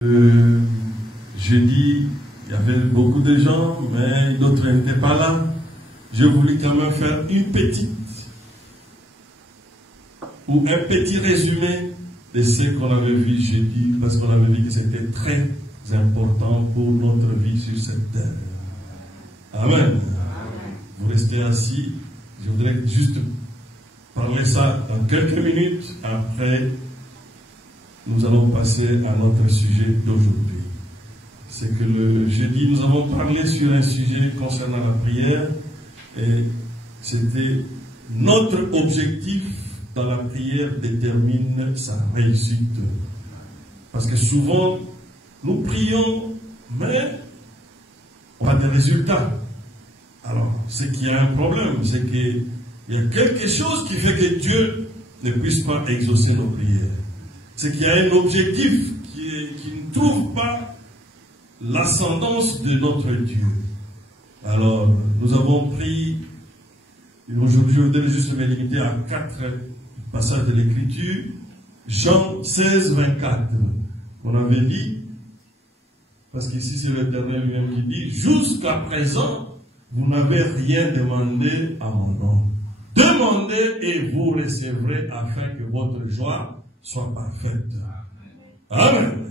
Jeudi, il y avait beaucoup de gens, mais d'autres n'étaient pas là. Je voulais quand même faire une petite ou un petit résumé de ce qu'on avait vu jeudi, parce qu'on avait dit que c'était très important pour notre vie sur cette terre. Amen. Vous restez assis. Je voudrais juste parler ça dans quelques minutes. Après, nous allons passer à notre sujet d'aujourd'hui. C'est que le jeudi, nous avons parlé sur un sujet concernant la prière, et c'était notre objectif dans la prière détermine sa réussite. Parce que souvent, nous prions, mais on a des résultats. Alors, c'est qu'il y a un problème, c'est qu'il y a quelque chose qui fait que Dieu ne puisse pas exaucer nos prières. C'est qu'il y a un objectif qui ne trouve pas l'ascendance de notre Dieu. Alors, nous avons pris, aujourd'hui, je voudrais juste me limiter à 4 passages de l'Écriture. Jean 16, 24. On avait dit, parce qu'ici c'est l'Éternel lui-même qui dit, jusqu'à présent, vous n'avez rien demandé à mon nom. Demandez et vous recevrez afin que votre joie soit parfaite. Amen.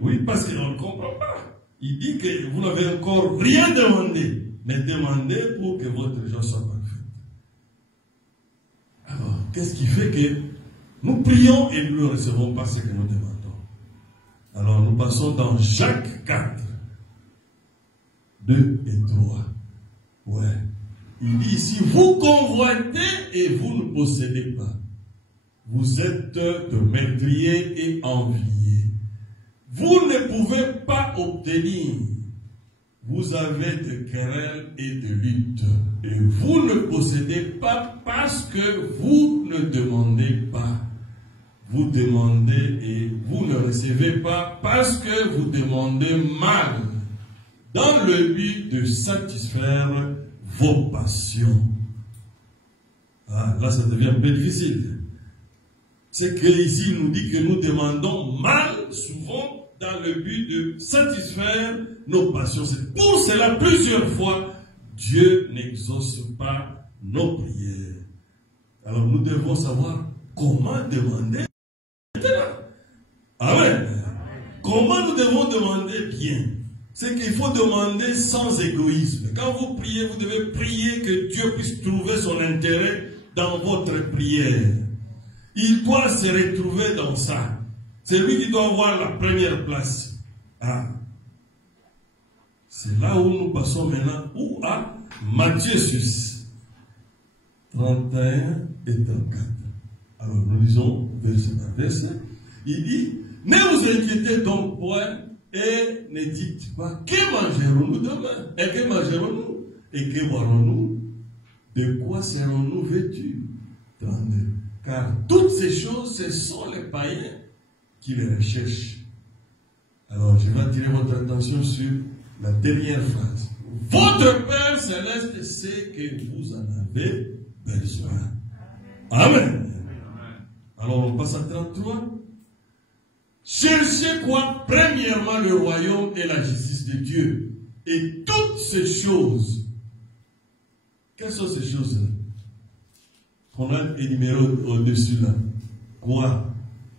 Oui, parce qu'on ne comprend pas. Il dit que vous n'avez encore rien demandé, mais demandez pour que votre joie soit parfaite. Alors, qu'est-ce qui fait que nous prions et nous ne recevons pas ce que nous demandons? Alors, nous passons dans Jacques 4, 2 et 3. Ouais. Il dit ici, vous convoitez et vous ne possédez pas. Vous êtes de meurtriers et enviés. Vous ne pouvez pas obtenir. Vous avez de querelles et de luttes. Et vous ne possédez pas parce que vous ne demandez pas. Vous demandez et vous ne recevez pas parce que vous demandez mal, dans le but de satisfaire vos passions. Ah, là, ça devient un peu difficile. C'est qu'ici, il nous dit que nous demandons mal, souvent, dans le but de satisfaire nos passions. C'est pour cela, plusieurs fois, Dieu n'exauce pas nos prières. Alors, nous devons savoir comment demander. Amen. Comment nous devons demander bien? C'est qu'il faut demander sans égoïsme. Quand vous priez, vous devez prier que Dieu puisse trouver son intérêt dans votre prière. Il doit se retrouver dans ça. C'est lui qui doit avoir la première place. Ah. C'est là où nous passons maintenant. Où à Matthieu 6, 31 et 34. Alors nous lisons verset par verset. Il dit, ne vous inquiétez donc point et ne dites pas, que mangerons-nous demain? Et que mangerons-nous? Et que boirons-nous? De quoi serons-nous vêtus? 32. Car toutes ces choses, ce sont les païens qui les recherchent. Alors, je vais attirer votre attention sur la dernière phrase. Votre Père Céleste sait que vous en avez besoin. Amen. Alors, on passe à 33. Cherchez quoi? Premièrement, le royaume et la justice de Dieu. Et toutes ces choses. Quelles sont ces choses-là qu'on a énumérées au-dessus là? Quoi?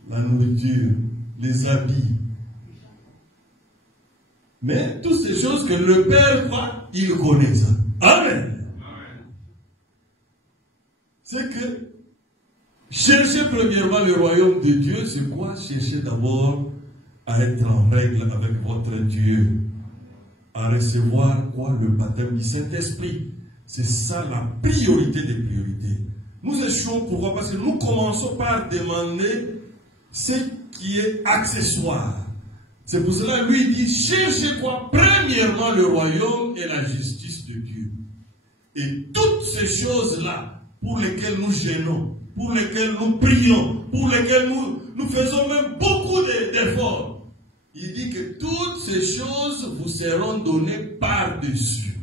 La nourriture, les habits. Mais toutes ces choses que le Père croit, il connaît ça. Amen. C'est que chercher premièrement le royaume de Dieu, c'est quoi? Chercher d'abord à être en règle avec votre Dieu. À recevoir quoi? Le baptême du Saint-Esprit. C'est ça la priorité des priorités. Nous échouons, pourquoi? Parce que nous commençons par demander ce qui est accessoire. C'est pour cela lui dit, cherchez quoi? Premièrement le royaume et la justice de Dieu. Et toutes ces choses-là, pour lesquelles nous gênons, pour lesquelles nous prions, pour lesquelles nous faisons même beaucoup d'efforts, il dit que toutes ces choses vous seront données par-dessus.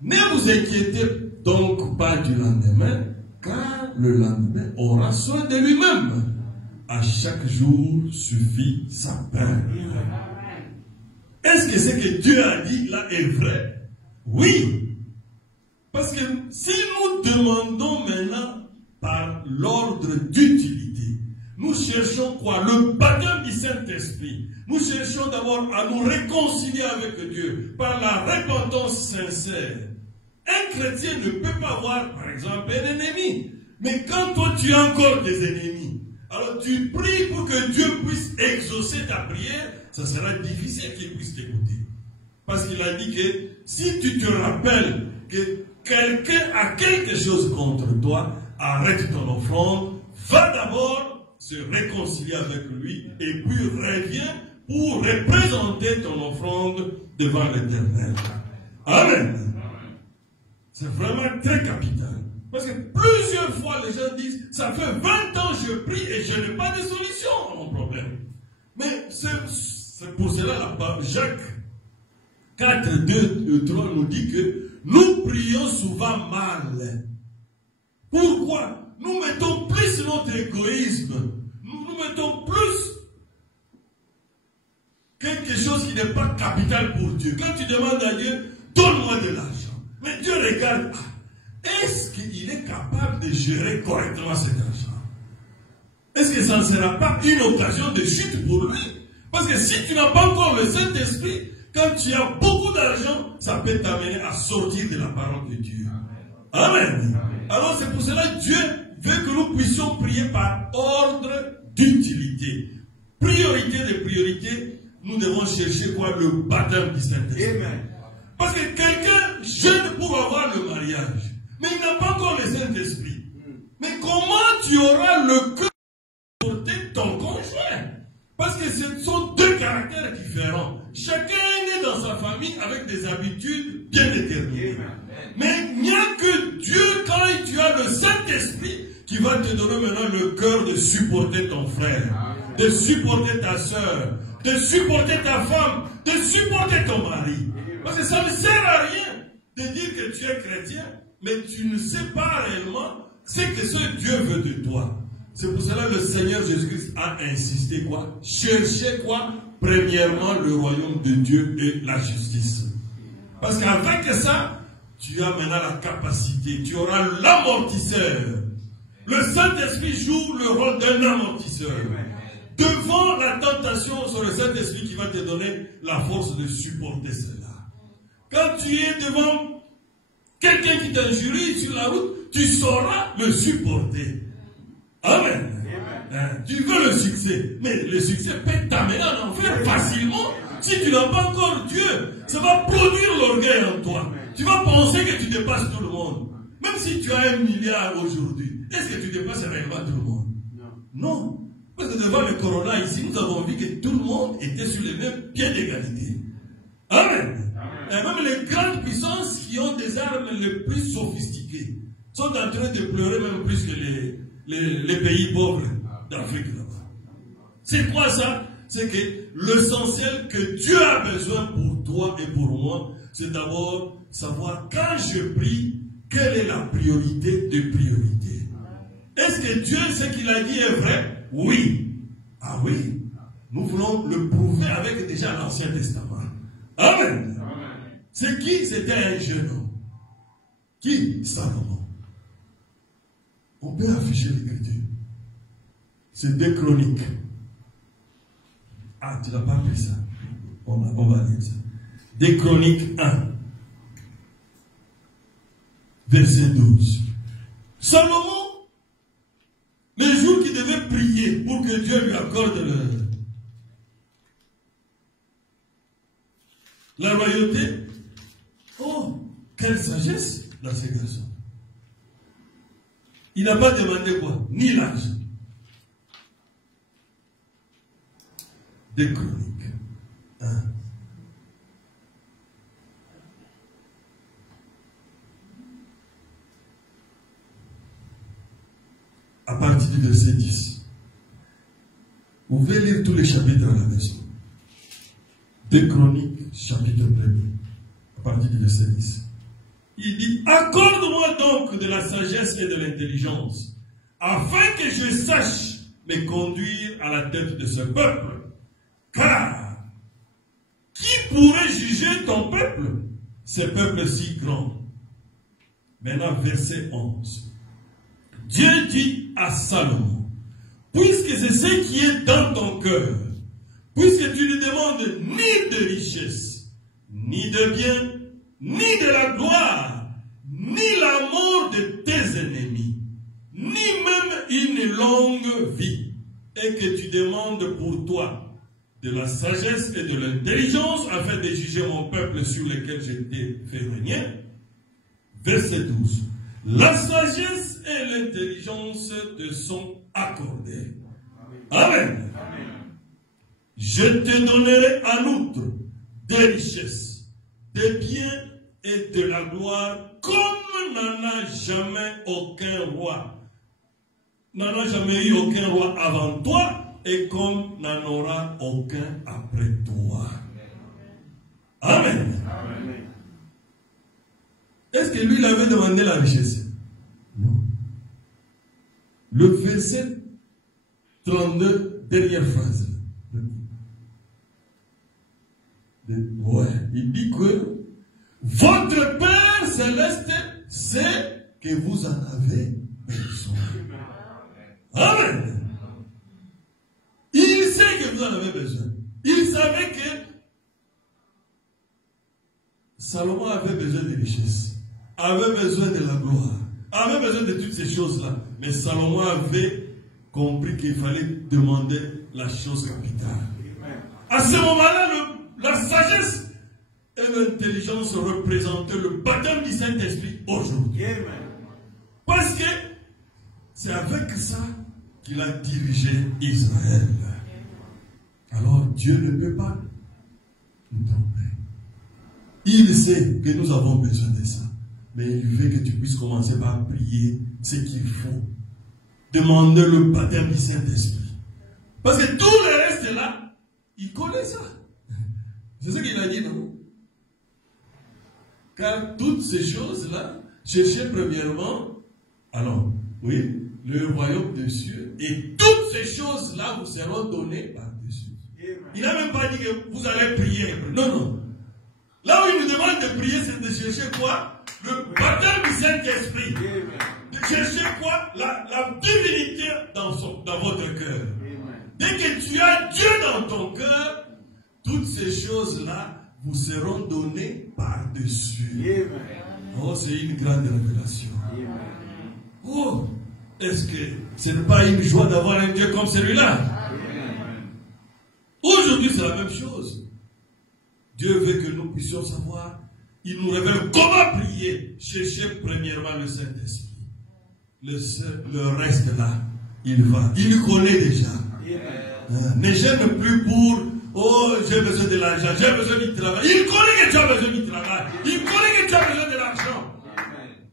Ne vous inquiétez donc pas du lendemain, car le lendemain aura soin de lui-même. à chaque jour suffit sa peine. Est-ce que ce que Dieu a dit là est vrai? Oui. Parce que si nous demandons maintenant par l'ordre d'utilité, nous cherchons quoi? Le baptême du Saint-Esprit. Nous cherchons d'abord à nous réconcilier avec Dieu par la repentance sincère. Un chrétien ne peut pas avoir, par exemple, un ennemi. Mais quand toi tu as encore des ennemis, alors tu pries pour que Dieu puisse exaucer ta prière, ça sera difficile qu'il puisse t'écouter. Parce qu'il a dit que si tu te rappelles que quelqu'un a quelque chose contre toi, arrête ton offrande, va d'abord se réconcilier avec lui et puis reviens pour représenter ton offrande devant l'Éternel. Amen. C'est vraiment très capital. Parce que plusieurs fois les gens disent, ça fait 20 ans que je prie et je n'ai pas de solution à mon problème. Mais c'est pour cela là-bas, Jacques 4, 2, 3 nous dit que nous prions souvent mal. Pourquoi? Nous mettons plus notre égoïsme. Nous mettons plus quelque chose qui n'est pas capital pour Dieu. Quand tu demandes à Dieu, donne-moi de l'argent. Mais Dieu regarde, est-ce qu'il est capable de gérer correctement cet argent? Est-ce que ça ne sera pas une occasion de chute pour lui? Parce que si tu n'as pas encore le Saint-Esprit, quand tu as beaucoup d'argent, ça peut t'amener à sortir de la parole de Dieu. Amen. Alors c'est pour cela que Dieu veut que nous puissions prier par ordre d'utilité. Priorité de priorité, nous devons chercher quoi? Le baptême du Saint-Esprit. Parce que quelqu'un jeûne pour avoir le mariage, mais il n'a pas encore le Saint-Esprit. Mais comment tu auras le cœur de porter ton conjoint? Parce que ce sont deux caractères différents. Chacun est né dans sa famille avec des habitudes bien déterminées. Mais il n'y a que Dieu, quand tu as le Saint-Esprit, qui va te donner maintenant le cœur de supporter ton frère, de supporter ta soeur, de supporter ta femme, de supporter ton mari. Parce que ça ne sert à rien de dire que tu es chrétien, mais tu ne sais pas réellement ce que ce Dieu veut de toi. C'est pour cela que le Seigneur Jésus-Christ a insisté quoi? Cherchez quoi? Premièrement le royaume de Dieu et la justice. Parce qu'avec ça, tu as maintenant la capacité, tu auras l'amortisseur. Le Saint-Esprit joue le rôle d'un amortisseur. Devant la tentation, c'est le Saint-Esprit qui va te donner la force de supporter cela. Quand tu es devant quelqu'un qui t'injurie sur la route, tu sauras le supporter. Amen. Tu veux le succès, mais le succès peut t'amener en enfer facilement. Si tu n'as pas encore Dieu, ça va produire l'orgueil en toi. Tu vas penser que tu dépasses tout le monde. Même si tu as 1 milliard aujourd'hui, est-ce que tu dépasses réellement tout le monde? Non. Parce que devant le corona ici, nous avons vu que tout le monde était sur les mêmes pieds d'égalité. Amen. Et même les grandes puissances qui ont des armes les plus sophistiquées sont en train de pleurer même plus que les pays pauvres d'Afrique là-bas. C'est quoi ça? C'est que l'essentiel que Dieu a besoin pour toi et pour moi, c'est d'abord savoir quand je prie, quelle est la priorité de priorité. Est-ce que Dieu, ce qu'il a dit est vrai? Oui. Ah oui. Nous voulons le prouver avec déjà l'Ancien Testament. Amen. C'est qui? C'était un jeune homme. Qui? Salomon. On peut afficher l'écriture. C'est 2 Chroniques. Ah, tu n'as pas pris ça. On va lire ça. 2 Chroniques 1. Verset 12. Salomon, le jour qu'il devait prier pour que Dieu lui accorde la royauté. Oh, quelle sagesse dans ces garçons. Il n'a pas demandé quoi? Ni l'argent. 2 Chroniques 1. À partir du verset 10. Vous pouvez lire tous les chapitres à la maison. 2 Chroniques, chapitre 1, à partir du verset 10. Il dit, accorde-moi donc de la sagesse et de l'intelligence, afin que je sache me conduire à la tête de ce peuple. Car, qui pourrait juger ton peuple, ce peuple si grand? Maintenant, verset 11. Dieu dit à Salomon, puisque c'est ce qui est dans ton cœur, puisque tu ne demandes ni de richesse, ni de bien, ni de la gloire, ni la mort de tes ennemis, ni même une longue vie, et que tu demandes pour toi de la sagesse et de l'intelligence afin de juger mon peuple sur lequel je t'ai fait régner. Verset 12. La sagesse et l'intelligence te sont accordées. Amen. Je te donnerai en outre des richesses, des biens et de la gloire comme n'en a jamais aucun roi. N'en a jamais eu aucun roi avant toi et comme n'en aura aucun après toi. Amen. Amen. Est-ce que lui, il avait demandé la richesse? Non. Le verset 32, dernière phrase. Ouais, il dit que votre Père Céleste sait que vous en avez besoin. Amen. Il sait que vous en avez besoin. Il savait que Salomon avait besoin de richesses, avait besoin de la gloire, avait besoin de toutes ces choses-là. Mais Salomon avait compris qu'il fallait demander la chose capitale. À ce moment-là, la sagesse et l'intelligence représentaient le baptême du Saint-Esprit aujourd'hui. Parce que c'est avec ça qu'il a dirigé Israël. Alors Dieu ne peut pas nous tromper. Il sait que nous avons besoin de ça. Mais il veut que tu puisses commencer par prier ce qu'il faut. Demander le baptême du Saint-Esprit. Parce que tout le reste là, il connaît ça. C'est ce qu'il a dit, non? Car toutes ces choses-là, cherchez premièrement, alors, oui, le royaume des cieux, et toutes ces choses-là vous seront données par-dessus. Il n'a même pas dit que vous allez prier. Non, non. Là où il nous demande de prier, c'est de chercher quoi? Le baptême du Saint-Esprit. De chercher quoi? La divinité dans votre cœur. Dès que tu as Dieu dans ton cœur, toutes ces choses-là vous seront données par-dessus. Oh, c'est une grande révélation. Oh, est-ce que ce n'est pas une joie d'avoir un Dieu comme celui-là? Aujourd'hui, c'est la même chose. Dieu veut que nous puissions savoir. Il nous révèle comment prier. Cherchez premièrement le Saint-Esprit. Le reste là, il va. Il le connaît déjà. Ne gêne plus pour oh, j'ai besoin de l'argent, j'ai besoin du travail. Il connaît que tu as besoin du travail. Il connaît que tu as besoin de l'argent.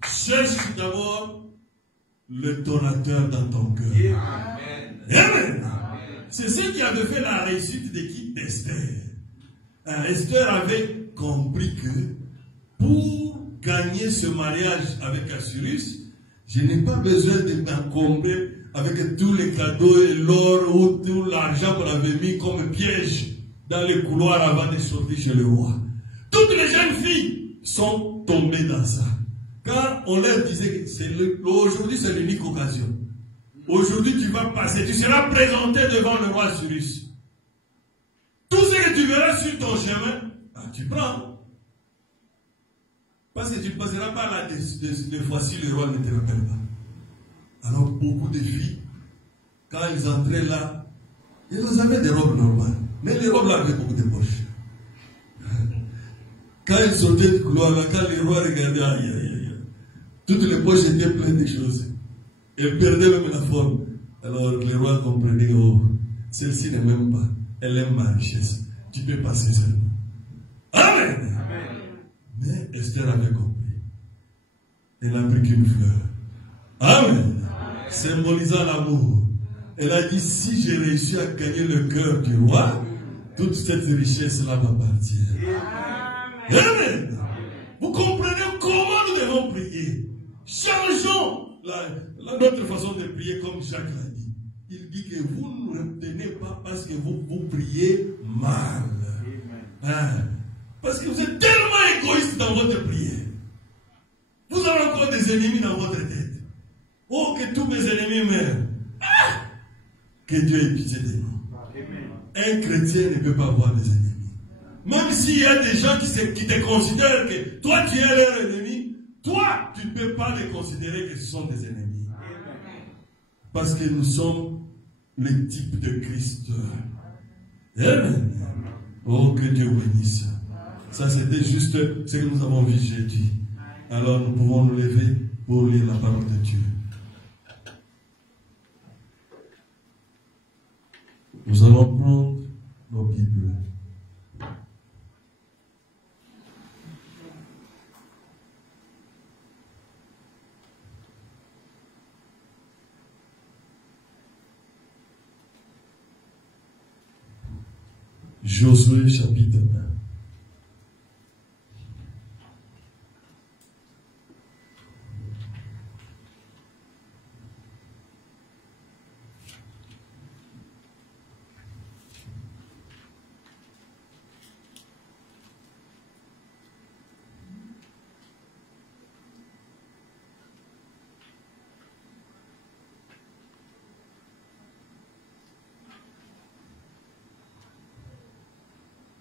Cherche d'abord le donateur dans ton cœur. Amen. C'est ce qui avait fait la réussite de qui? Esther. Esther avait compris que pour gagner ce mariage avec Assuérus, je n'ai pas besoin de m'encombrer avec tous les cadeaux et l'or ou tout l'argent qu'on avait mis comme piège dans les couloirs avant de sortir chez le roi. Toutes les jeunes filles sont tombées dans ça. Car on leur disait que aujourd'hui c'est l'unique occasion. Aujourd'hui tu vas passer, tu seras présenté devant le roi Assuérus. Tout ce que tu verras sur ton chemin, tu prends. Parce que tu ne passeras pas là des fois si le roi ne te rappelle pas. Alors beaucoup de filles, quand elles entraient là, elles avaient des robes normales. Mais les robes là avaient beaucoup de poches. Quand elles sortaient du couloir là, quand le roi regardait, aïe, aïe, aïe, toutes les poches étaient pleines de choses. Elles perdaient même la forme. Alors le roi comprenait, oh, celle-ci n'est même pas. Elle aime ma richesse. Tu peux passer seulement. Amen. Amen. Mais Esther avait compris. Elle n'a pris qu'une fleur. Amen. Amen. Symbolisant l'amour. Elle a dit, si j'ai réussi à gagner le cœur du roi, toute cette richesse-là va partir. Amen. Amen. Vous comprenez comment nous devons prier. Changeons notre façon de prier comme Jacques l'a dit. il dit que vous ne retenez pas parce que vous priez mal. Hein? Parce que vous êtes tellement égoïste dans votre prière. Vous avez encore des ennemis dans votre tête. Oh, que tous mes ennemis meurent. Ah! Que Dieu ait pitié de nous. Un chrétien ne peut pas avoir des ennemis. Même s'il y a des gens qui te considèrent que toi tu es leur ennemi, toi tu ne peux pas les considérer que ce sont des ennemis. Parce que nous sommes le type de Christ. Amen. Oh, que Dieu bénisse. Ça c'était juste ce que nous avons vu jeudi. Alors nous pouvons nous lever pour lire la parole de Dieu. Nous allons prendre nos Bibles. Josué chapitre 1.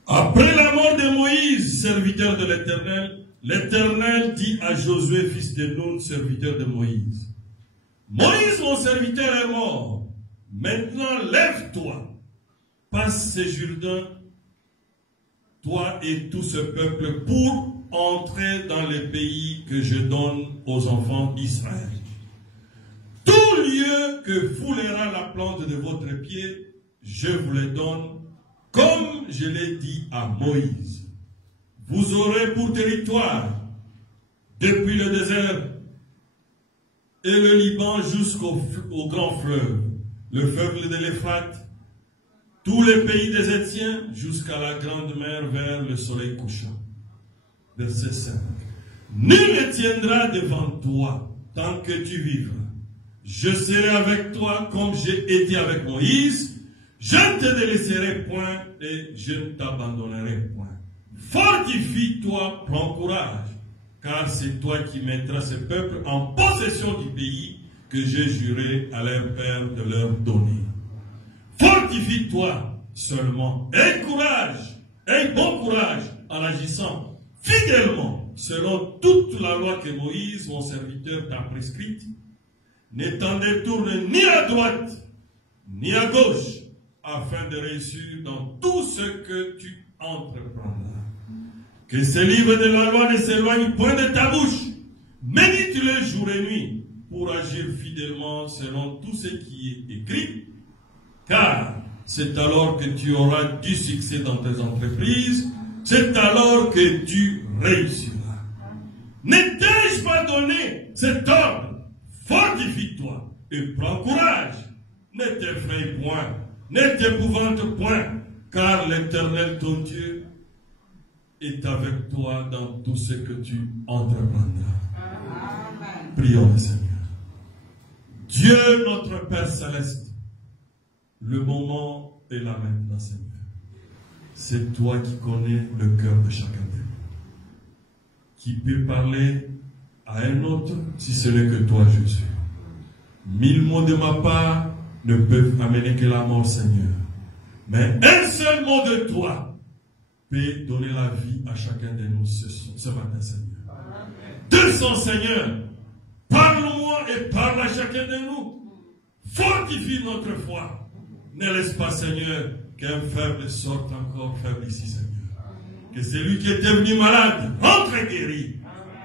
Après la mort de Moïse, serviteur de l'Éternel, l'Éternel dit à Josué, fils de Nun, serviteur de Moïse, Moïse, mon serviteur, est mort. Maintenant, lève-toi, passe ce Jourdain, toi et tout ce peuple, pour entrer dans le pays que je donne aux enfants d'Israël. Tout lieu que foulera la plante de votre pied, je vous le donne, comme je l'ai dit à Moïse. Vous aurez pour territoire, depuis le désert et le Liban jusqu'au grand fleuve, le fleuve de l'Euphrate, tous les pays des Étiens, jusqu'à la grande mer vers le soleil couchant. Verset 5. Nul ne tiendra devant toi tant que tu vivras. Je serai avec toi comme j'ai été avec Moïse. Je ne te délaisserai point et je ne t'abandonnerai point. Fortifie-toi, prends courage, car c'est toi qui mettras ce peuple en possession du pays que j'ai juré à leur père de leur donner. Fortifie-toi seulement, aie courage, aie bon courage en agissant fidèlement selon toute la loi que Moïse, mon serviteur, t'a prescrite. Ne t'en détourne ni à droite, ni à gauche, afin de réussir dans tout ce que tu entreprendras. Que ce livre de la loi ne s'éloigne point de ta bouche. Médite-le jour et nuit pour agir fidèlement selon tout ce qui est écrit, car c'est alors que tu auras du succès dans tes entreprises, c'est alors que tu réussiras. Ne t'ai-je pas donné cet ordre? Fortifie-toi et prends courage. Ne t'effraie point. Ne t'épouvante point, car l'Éternel ton Dieu est avec toi dans tout ce que tu entreprendras. Amen. Prions le Seigneur. Dieu notre Père Céleste, le moment est là maintenant, Seigneur. C'est toi qui connais le cœur de chacun de nous. Qui peut parler à un autre si ce n'est que toi, Jésus. 1000 mots de ma part ne peuvent amener que la mort, Seigneur. Mais un seul mot de toi peut donner la vie à chacun de nous ce matin, Seigneur. De son Seigneur, parle-moi et parle à chacun de nous. Fortifie notre foi. Ne laisse pas, Seigneur, qu'un faible sorte encore faible ici, Seigneur. Que celui qui était venu malade rentre guéri.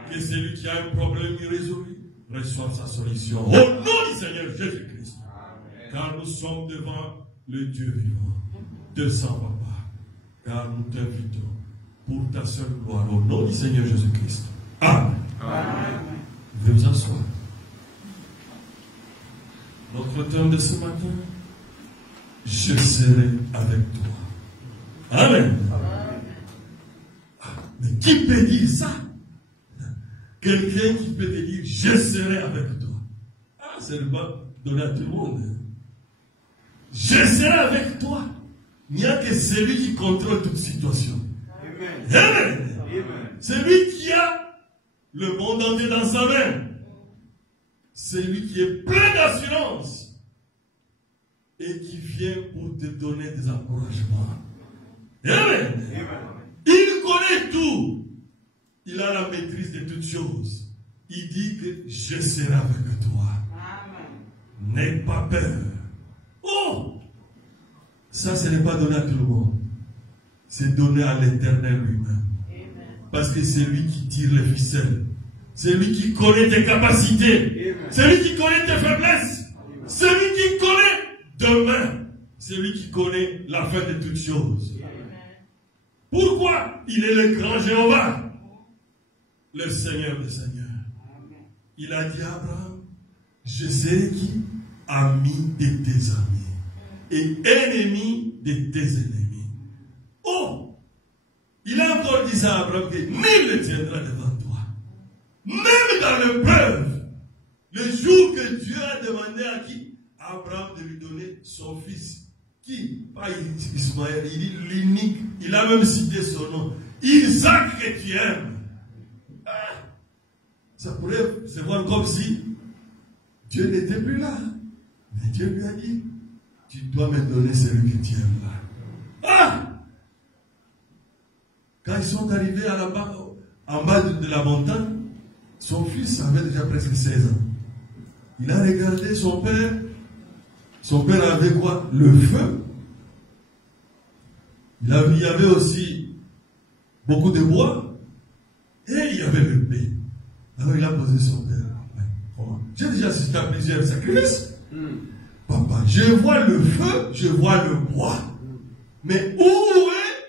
Que celui qui a un problème irrésolu reçoive sa solution. Au nom du Seigneur Jésus-Christ. Car nous sommes devant le Dieu vivant, de sang, Papa. Car nous t'invitons pour ta seule gloire, au nom du Seigneur Jésus-Christ. Amen. Amen. Veuillez vous asseoir. Notre thème de ce matin, je serai avec toi. Amen. Amen. Mais qui peut dire ça? Quelqu'un qui peut te dire, je serai avec toi. Ah, c'est le pas donné à tout le monde. je serai avec toi. Il n'y a que celui qui contrôle toute situation. Amen. Amen. Amen. Celui qui a le monde entier dans sa main. Celui qui est plein d'assurance et qui vient pour te donner des encouragements. Amen. Amen. Il connaît tout. Il a la maîtrise de toutes choses. Il dit que je serai avec toi. N'aie pas peur. Oh! Ça, ce n'est pas donné à tout le monde. C'est donné à l'Éternel lui-même. Parce que c'est lui qui tire les ficelles. C'est lui qui connaît tes capacités. C'est lui qui connaît tes faiblesses. C'est lui qui connaît demain. C'est lui qui connaît la fin de toutes choses. Pourquoi? Il est le grand Jéhovah, le Seigneur des Seigneurs. Il a dit à Abraham, je serai qui? Ami de tes amis et ennemi de tes ennemis. Oh! Il a encore dit ça à Abraham que nul ne tiendra devant toi. Même dans l'épreuve, le jour que Dieu a demandé à qui? Abraham de lui donner son fils. Qui? Pas Ismaël, il dit l'unique. Il a même cité son nom. Isaac que tu aimes. Ah, ça pourrait se voir comme si Dieu n'était plus là. Mais Dieu lui a dit, tu dois me donner celui que tu aimes là. Ah! Quand ils sont arrivés à en bas de la montagne, son fils avait déjà presque 16 ans. Il a regardé son père. Son père avait quoi? Le feu. Il y avait aussi beaucoup de bois. Et il y avait le pain. Alors il a posé son père. J'ai déjà assisté à plusieurs sacrifices. Papa, je vois le feu, je vois le bois. Mais où est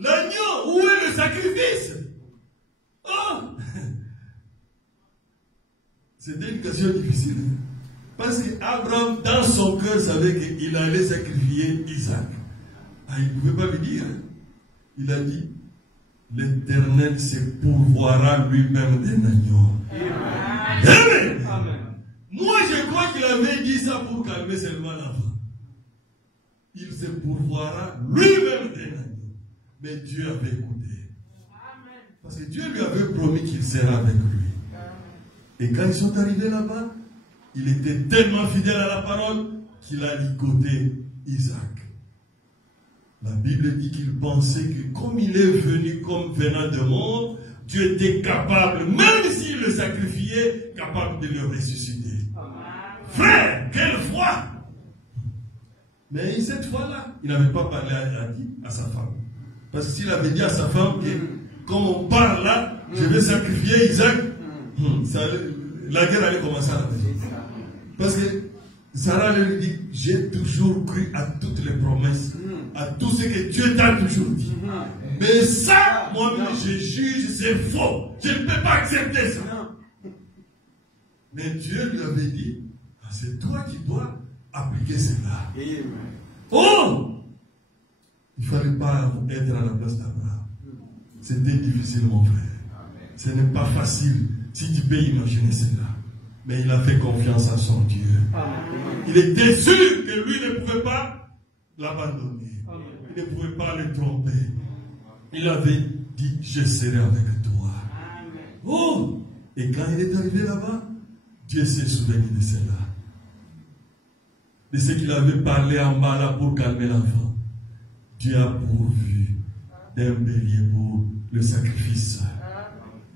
l'agneau? Où est le sacrifice? Oh! C'était une question difficile. Parce qu'Abraham, dans son cœur, savait qu'il allait sacrifier Isaac. Ah, il ne pouvait pas lui dire. Il a dit, l'Éternel se pourvoira lui-même d'un agneau. Amen. Amen. Moi, je crois qu'il avait dit ça pour calmer seulement l'enfant. Il se pourvoira lui-même d'un agneau. Mais Dieu avait écouté. Parce que Dieu lui avait promis qu'il serait avec lui. Et quand ils sont arrivés là-bas, il était tellement fidèle à la parole qu'il a ligoté Isaac. La Bible dit qu'il pensait que comme il est venu comme venant de mort, Dieu était capable, même s'il le sacrifiait, capable de le ressusciter. Frère, quelle foi! Mais cette fois-là, il n'avait pas parlé à sa femme. Parce que s'il avait dit à sa femme que comme on parle là, je vais sacrifier Isaac, la guerre allait commencer à la maison. Parce que Sarah lui dit, j'ai toujours cru à toutes les promesses, à tout ce que Dieu t'a toujours dit. Mais ça, moi-même, je juge, c'est faux. Je ne peux pas accepter ça. Mais Dieu lui avait dit, c'est toi qui dois appliquer cela. Oh! Il ne fallait pas être à la place d'Abraham. C'était difficile, mon frère. Ce n'est pas facile si tu peux imaginer cela. Mais il a fait confiance à son Dieu. Il était sûr que lui ne pouvait pas l'abandonner. Il ne pouvait pas le tromper. Il avait dit, je serai avec toi. Oh! Et quand il est arrivé là-bas, Dieu s'est souvenu de cela. De ce qu'il avait parlé en bas là pour calmer l'enfant. Dieu a pourvu d'un bélier pour le sacrifice.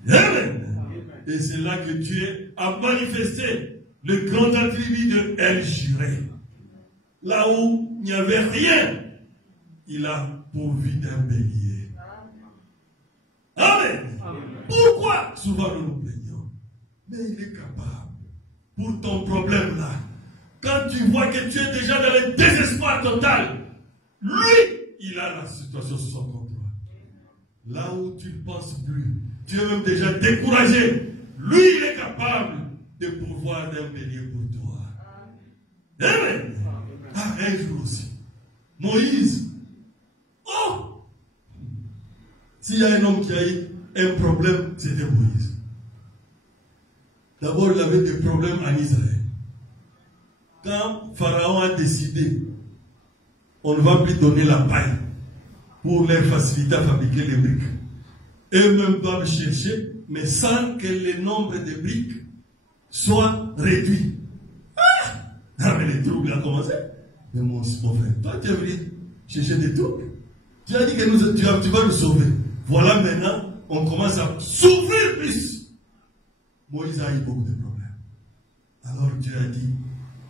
Amen. Et c'est là que Dieu a manifesté le grand attribut de El Jireh. Là où il n'y avait rien, il a pourvu d'un bélier. Amen. Pourquoi souvent nous nous plaignons? Mais il est capable. Pour ton problème là, quand tu vois que tu es déjà dans le désespoir total, lui, il a la situation sous son contrôle. Là où tu ne penses plus, tu es même déjà découragé. Lui, il est capable de pourvoir d'un bélier pour toi. Amen. Ah, un jour aussi, Moïse. Oh! S'il y a un homme qui a eu un problème, c'était Moïse. D'abord, il avait des problèmes en Israël. quand Pharaon a décidé, on ne va plus donner la paille pour leur faciliter à fabriquer les briques. Eux-mêmes doivent chercher, mais sans que le nombre de briques soit réduit. Ah, mais les troubles ont commencé. Mais mon frère, toi tu es venu chercher des troubles. Tu as dit que tu vas nous sauver. Voilà maintenant, on commence à souffrir plus. Moïse a eu beaucoup de problèmes. Alors Dieu a dit,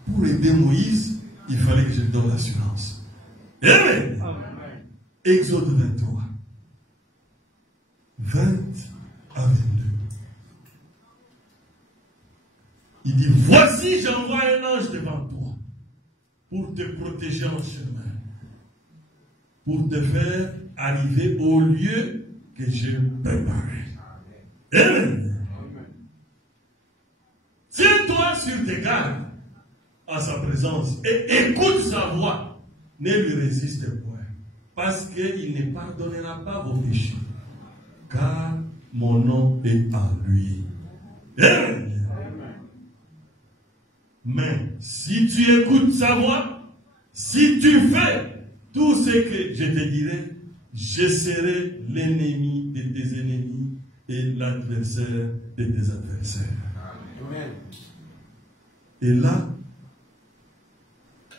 pour aider Moïse, il fallait que je donne l'assurance. Amen. Exode 23. 20 à 22. Il dit, voici j'envoie un ange devant toi pour te protéger en chemin, pour te faire arriver au lieu que j'ai préparé. Amen. Tiens-toi sur tes gardes à sa présence et écoute sa voix. Ne lui résiste point, parce qu'il ne pardonnera pas vos péchés, car mon nom est en lui. Amen. Mais si tu écoutes sa voix, si tu fais tout ce que je te dirai, je serai l'ennemi de tes ennemis et l'adversaire de tes adversaires. Amen. Et là,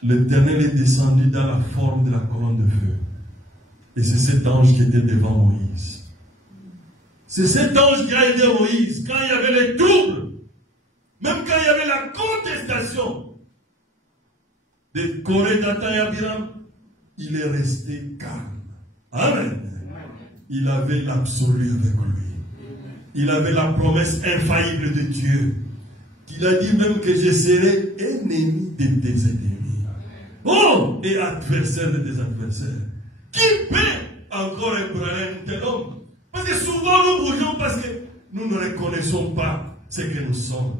l'Éternel est descendu dans la forme de la colonne de feu. Et c'est cet ange qui était devant Moïse. C'est cet ange qui a aidé Moïse quand il y avait les troubles. Même quand il y avait la contestation de Corée, Dathan et Abiram, il est resté calme. Amen. Il avait l'absolu avec lui. Il avait la promesse infaillible de Dieu. Il a dit même que je serai ennemi de tes ennemis. Oh, et adversaire de tes adversaires. Qui peut encore ébranler un tel homme? Parce que souvent nous bougeons parce que nous ne reconnaissons pas ce que nous sommes.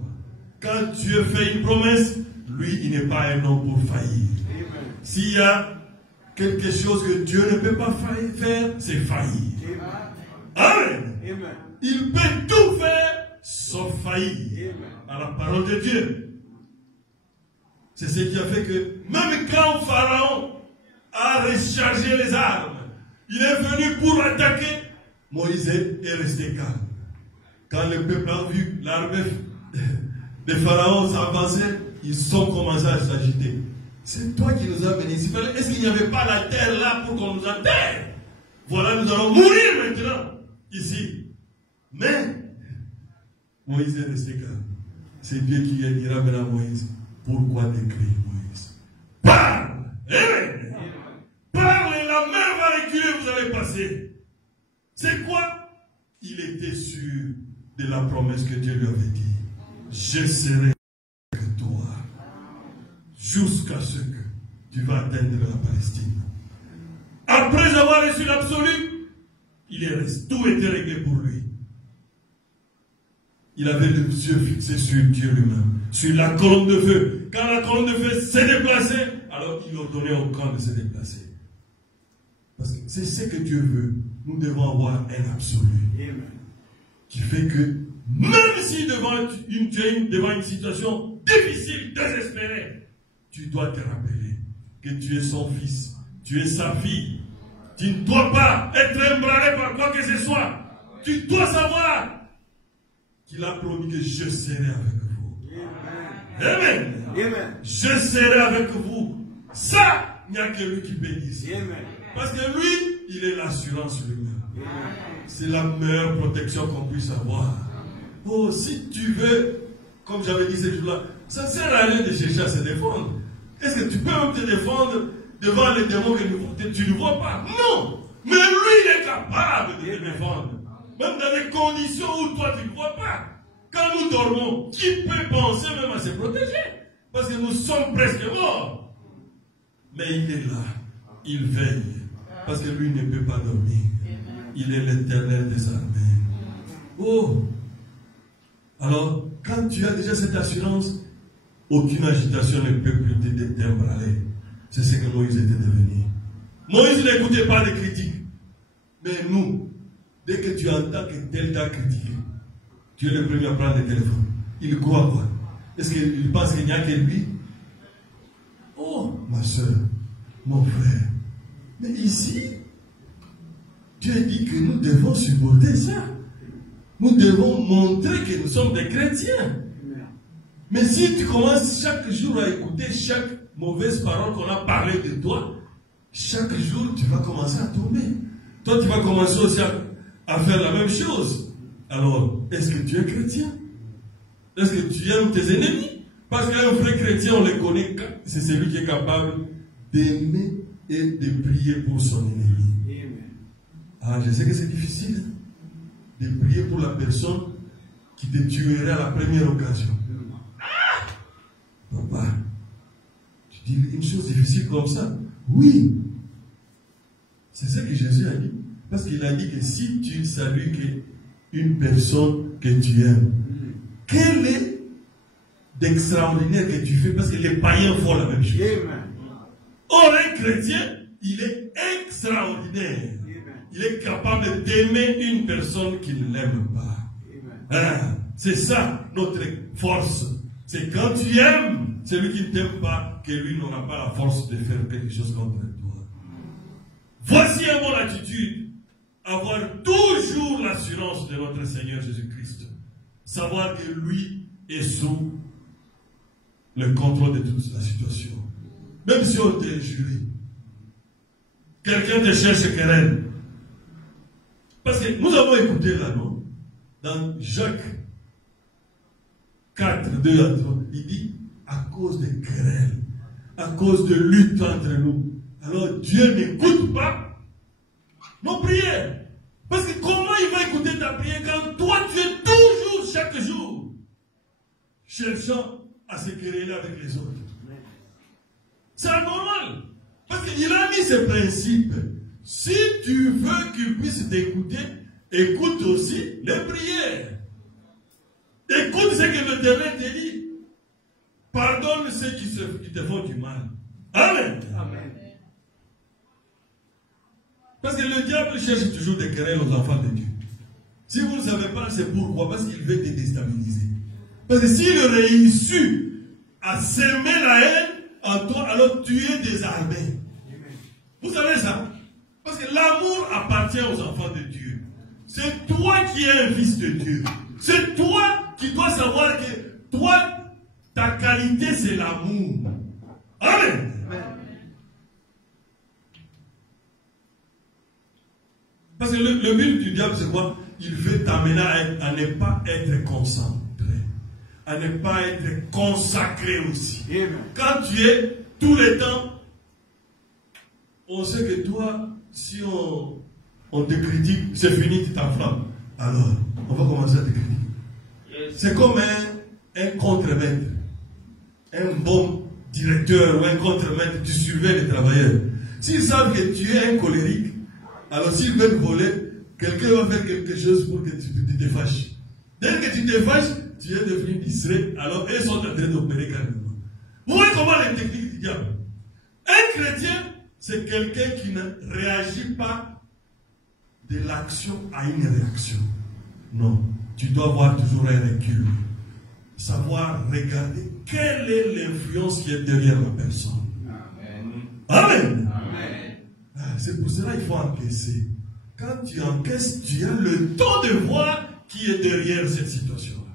Quand Dieu fait une promesse, lui, il n'est pas un homme pour faillir. S'il y a quelque chose que Dieu ne peut pas faire, c'est faillir. Amen. Amen. Il peut tout faire sauf faillir. À la parole de Dieu. C'est ce qui a fait que même quand Pharaon a rechargé les armes, il est venu pour attaquer, Moïse est resté calme. Quand le peuple a vu l'armée de Pharaon s'avancer, ils ont commencé à s'agiter. C'est toi qui nous as venus ici. Est-ce qu'il n'y avait pas la terre là pour qu'on nous enterre? Voilà, nous allons mourir maintenant, ici. Mais, Moïse est resté calme. C'est Dieu qui dira maintenant à Moïse, pourquoi t'écris, Moïse? Parle! Amen! Parle et la main va reculer, vous allez passer. C'est quoi? Il était sûr de la promesse que Dieu lui avait dit. Je serai avec toi jusqu'à ce que tu vas atteindre la Palestine. Après avoir reçu l'absolu, tout était réglé pour lui. Il avait les yeux fixés sur Dieu lui-même, sur la colonne de feu. Quand la colonne de feu s'est déplacée, alors il ordonnait au camp de se déplacer. Parce que c'est ce que Dieu veut. Nous devons avoir un absolu. Amen. Qui fait que, même si tu es devant une situation difficile, désespérée, tu dois te rappeler que tu es son fils, tu es sa fille. Tu ne dois pas être ébranlé par quoi que ce soit. Tu dois savoir qu'il a promis que je serai avec vous. Amen. Amen. Je serai avec vous. Ça, il n'y a que lui qui peut dire ça. Parce que lui, il est l'assurance lui-même. C'est la meilleure protection qu'on puisse avoir. Oh, si tu veux, comme j'avais dit ce jour-là, ça ne sert à rien de chercher à se défendre. Est-ce que tu peux même te défendre devant les démons que tu ne vois pas? Non. Mais lui, il est capable de te défendre. Même dans des conditions où toi tu ne vois pas. Quand nous dormons, qui peut penser même à se protéger? Parce que nous sommes presque morts. Mais il est là. Il veille. Parce que lui ne peut pas dormir. Il est l'Éternel des armées. Oh! Alors, quand tu as déjà cette assurance, aucune agitation ne peut plus t'embraler. C'est ce que Moïse était devenu. Moïse n'écoutait pas de critiques. Mais nous, dès que tu entends que tel t'a critiqué, tu es le premier à prendre le téléphone. Il croit quoi? Est-ce qu'il pense qu'il n'y a que lui? Oh, ma soeur, mon frère, mais ici, Dieu dit que nous devons supporter ça. Nous devons montrer que nous sommes des chrétiens. Mais si tu commences chaque jour à écouter chaque mauvaise parole qu'on a parlé de toi, chaque jour tu vas commencer à tomber. Toi tu vas commencer aussi à faire la même chose. Alors, est-ce que tu es chrétien? Est-ce que tu aimes tes ennemis? Parce qu'un vrai chrétien, on le connaît, c'est celui qui est capable d'aimer et de prier pour son ennemi. Ah, je sais que c'est difficile de prier pour la personne qui te tuerait à la première occasion. Papa, tu dis une chose difficile comme ça? Oui. C'est ce que Jésus a dit. Parce qu'il a dit que si tu salues une personne que tu aimes, quel est d'extraordinaire que tu fais? Parce que les païens font la même chose. Or, un chrétien, il est extraordinaire. Il est capable d'aimer une personne qui ne l'aime pas. Ah, c'est ça notre force. C'est quand tu aimes celui qui ne t'aime pas, que lui n'aura pas la force de faire quelque chose contre toi. Voici une bonne attitude. Avoir toujours l'assurance de notre Seigneur Jésus-Christ. Savoir que lui est sous le contrôle de toute la situation. Même si on t'a injuré. Quelqu'un te cherche querelle. Parce que nous avons écouté là, non? Dans Jacques 4, 2 à 3, il dit, à cause de querelles, à cause de lutte entre nous, alors Dieu n'écoute pas nos prières. Parce que comment il va écouter ta prière quand toi tu es toujours, chaque jour, cherchant à se quereller avec les autres? C'est anormal. Parce qu'il a mis ce principe. Si tu veux qu'il puisse t'écouter, écoute aussi les prières. Écoute ce que l'Éternel te dit. Pardonne ceux qui te font du mal. Amen. Amen. Parce que le diable cherche toujours des querelles aux enfants de Dieu. Si vous ne savez pas, c'est pourquoi. Parce qu'il veut te déstabiliser. Parce que s'il réussit à semer la haine en toi, alors tu es désarmé. Vous savez ça? Parce que l'amour appartient aux enfants de Dieu. C'est toi qui es un fils de Dieu. C'est toi qui dois savoir que toi, ta qualité, c'est l'amour. Amen. Parce que le but du diable, c'est quoi? Il veut t'amener à ne pas être concentré, à ne pas être consacré aussi. Quand tu es tout le temps, on sait que toi, si on te critique, c'est fini, tu t'enflammes. Alors, on va commencer à te critiquer. C'est comme un contre-maître. Un bon directeur ou un contre-maître, tu surveilles les travailleurs. S'ils savent que tu es un colérique, alors s'ils veulent voler, quelqu'un va faire quelque chose pour que tu te fâches. Dès que tu te fâches, tu es devenu distrait, alors ils sont en train d'opérer calmement. Vous voyez comment les techniques du diable? Un chrétien, c'est quelqu'un qui ne réagit pas de l'action à une réaction. Non, tu dois avoir toujours un recul. Savoir regarder quelle est l'influence qui est derrière la personne. Amen. Amen. Amen. C'est pour cela qu'il faut encaisser. Quand tu encaisses, tu as le temps de voir qui est derrière cette situation-là.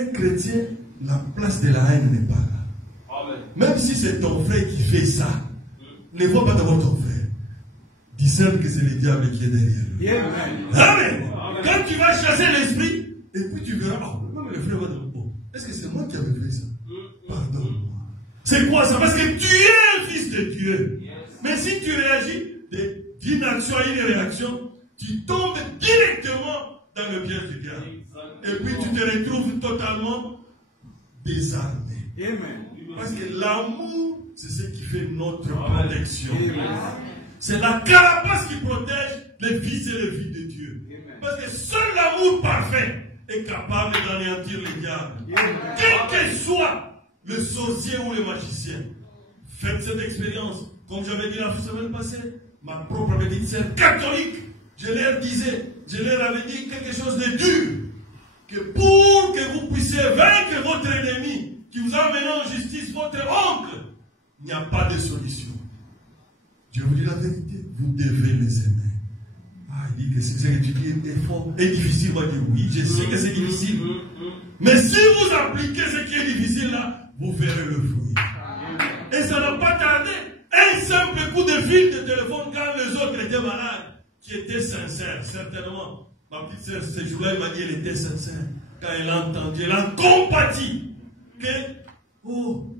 Un chrétien, la place de la haine n'est pas là. Amen. Même si c'est ton frère qui fait ça, ne vois pas d'abord ton frère. Discerne que c'est le diable qui est derrière lui. Amen. Amen. Quand tu vas chasser l'esprit, et puis tu verras, oh, même le frère va dire, oh, est-ce que c'est moi qui avais fait ça? Pardonne-moi. C'est quoi ça? Parce que tu es un fils de Dieu. Mais si tu réagis d'une action à une réaction, tu tombes directement dans le piège du diable. Et puis tu te retrouves totalement désarmé. Parce que l'amour, c'est ce qui fait notre protection. C'est la carapace qui protège les fils et les filles de Dieu. Parce que seul l'amour parfait est capable d'anéantir les diables. Quel que soit le sorcier ou le magicien, faites cette expérience. Comme j'avais dit la semaine passée, ma propre petite sœur catholique, je leur avais dit quelque chose de dur. Que pour que vous puissiez vaincre votre ennemi, qui vous a mené en justice, votre oncle, il n'y a pas de solution. Je vous dis la vérité, vous devez les aimer. Ah, il dit que ce que tu dis est fort et difficile. Moi, je dis oui, je sais que c'est difficile. Mais si vous appliquez ce qui est difficile là, vous verrez le fruit. Et ça n'a pas tardé. Un simple coup de fil de téléphone quand les autres étaient malades, qui étaient sincères, certainement. Ma petite sœur, ce jour-là, elle m'a dit qu'elle était sincère. Quand elle a entendu, elle a compati que, oh,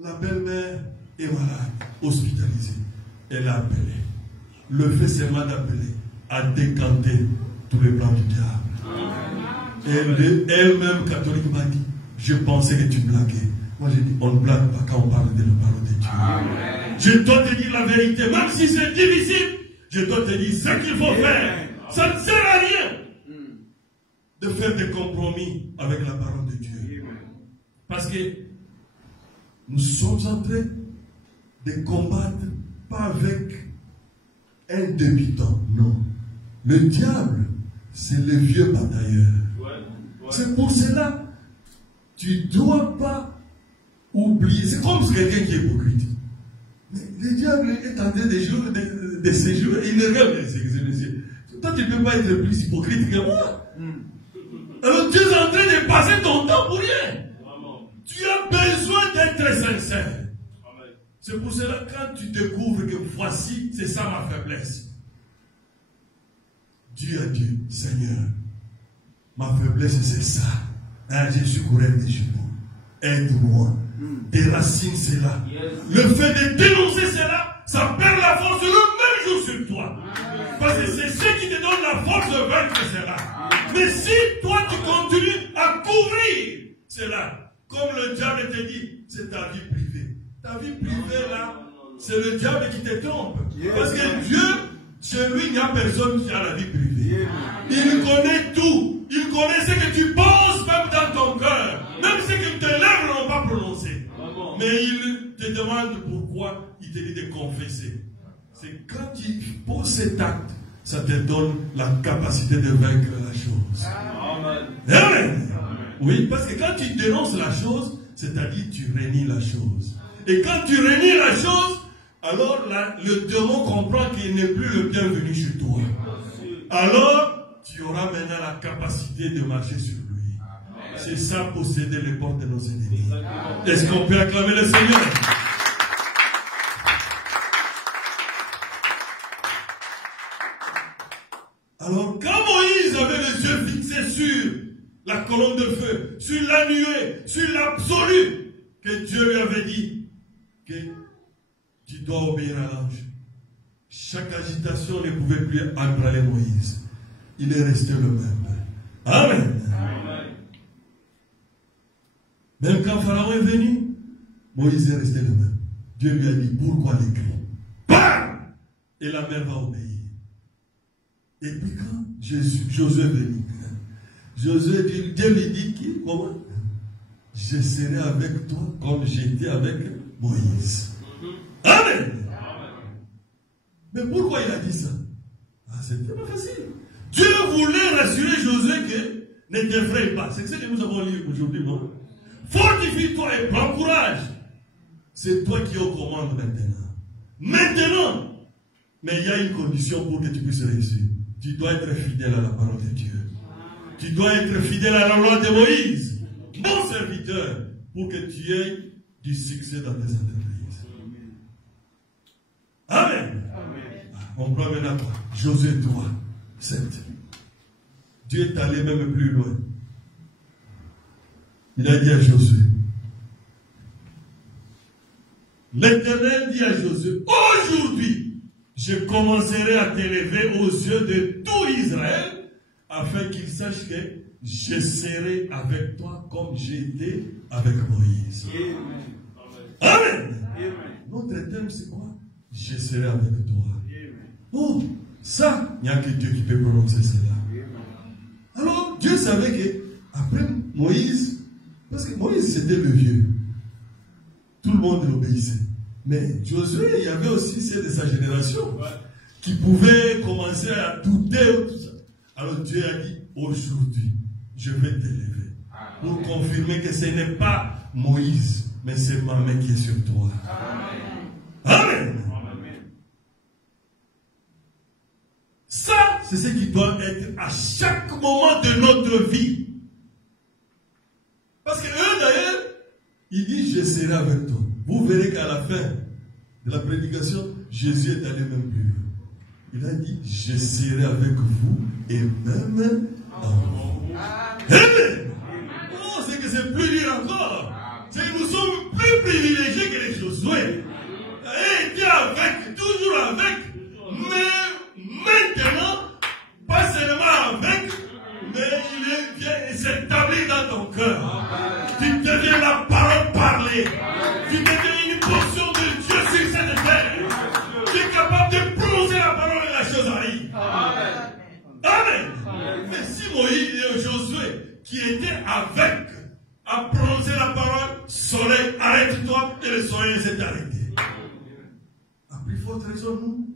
la belle-mère est malade, hospitalisée. Elle a appelé. Le fait seulement d'appeler a décanté tous les plans du diable. Elle-même, catholique, m'a dit, je pensais que tu blaguais. Moi, j'ai dit, on ne blague pas quand on parle de la parole de Dieu. Amen. Je dois te dire la vérité, même si c'est difficile, je dois te dire ce qu'il faut faire. Ça ne sert à rien de faire des compromis avec la parole de Dieu. Parce que nous sommes en train de combattre, pas avec un débutant, non. Le diable, c'est le vieux batailleur. C'est pour cela, tu ne dois pas oublier. C'est comme quelqu'un qui est hypocrite. Mais le diable est en train de séjour, il ne regarde pas. Toi, tu ne peux pas être plus hypocrite que moi. Alors tu es en train de passer ton temps pour rien. Tu as besoin d'être sincère. C'est pour cela quand tu découvres que voici, c'est ça ma faiblesse. Dieu a dit, Seigneur, ma faiblesse c'est ça. Hein, je suis coureur des genoux. Aide-moi. Tes racines c'est là. Le fait de dénoncer cela, ça perd la force le même jour sur toi. Parce que c'est ce qui te donne la force de vaincre cela. Mais si toi tu continues à couvrir cela, comme le diable te dit, c'est ta vie privée. Ta vie privée là, c'est le diable qui te trompe. Parce que Dieu, chez lui, il n'y a personne qui a la vie privée. Il connaît tout. Il connaît ce que tu penses même dans ton cœur. Même ce que tes lèvres n'ont pas prononcé. Mais il te demande pourquoi, il te dit de confesser. C'est quand tu poses cet acte, ça te donne la capacité de vaincre la chose. Amen. Oui, parce que quand tu dénonces la chose, c'est-à-dire tu rénies la chose. Et quand tu rénies la chose, alors le démon comprend qu'il n'est plus le bienvenu chez toi. Alors, tu auras maintenant la capacité de marcher sur lui. C'est ça, posséder les portes de nos ennemis. Est-ce qu'on peut acclamer le Seigneur? Alors, quand Moïse avait les yeux fixés sur la colonne de feu, sur la nuée, sur l'absolu, que Dieu lui avait dit que tu dois obéir à l'ange. Chaque agitation ne pouvait plus embraler Moïse. Il est resté le même. Amen. Amen. Même quand Pharaon est venu, Moïse est resté le même. Dieu lui a dit, pourquoi les cris? Bam! Et la mer va obéir. Et puis quand Josué est venu, Dieu lui dit, comment? Je serai avec toi comme j'étais avec Moïse. Amen. Mais pourquoi il a dit ça? Ah, c'était pas facile. Dieu voulait rassurer Josué que ne t'effraie pas. C'est ce que nous avons lu aujourd'hui, non? Fortifie-toi et prends courage. C'est toi qui es aux commandes maintenant. Maintenant. Mais il y a une condition pour que tu puisses réussir. Tu dois être fidèle à la parole de Dieu. Tu dois être fidèle à la loi de Moïse. Mon serviteur, pour que tu aies du succès dans tes entreprises. Amen. On prend maintenant quoi? Josué 3, 7. Dieu est allé même plus loin. Il a dit à Josué, l'Éternel dit à Josué, aujourd'hui, je commencerai à t'élever aux yeux de tout Israël, afin qu'il sache que je serai avec toi comme j'étais avec Moïse. Amen. Amen. Notre thème, c'est quoi? Je serai avec toi. Oh, ça, il n'y a que Dieu qui peut prononcer cela. Alors, Dieu savait que, après Moïse, parce que Moïse c'était le vieux, tout le monde l'obéissait. Mais Josué, il y avait aussi ceux de sa génération qui pouvaient commencer à douter. Tout ça. Alors Dieu a dit, aujourd'hui, je vais t'élever. Pour confirmer que ce n'est pas Moïse, mais c'est ma main qui est sur toi. Amen. Ça, c'est ce qui doit être à chaque moment de notre vie. Parce que eux, d'ailleurs, ils disent, je serai avec toi. Vous verrez qu'à la fin de la prédication, Jésus est allé même plus loin. Il a dit, je serai avec vous et même en vous. Amen. Oh, c'est que c'est plus dur encore. C'est que nous sommes plus privilégiés que les Josué. Il était avec, toujours avec, mais maintenant, pas seulement avec, mais il vient s'établir dans ton cœur. Tu deviens la parole parlée. Tu deviens une portion de Dieu sur cette terre. Tu es capable de prononcer la parole et la chose arrive. Amen. Mais si Moïse et Josué, qui étaient avec, a prononcé la parole, soleil, arrête-toi, et le soleil s'est arrêté. A plus forte raison, nous.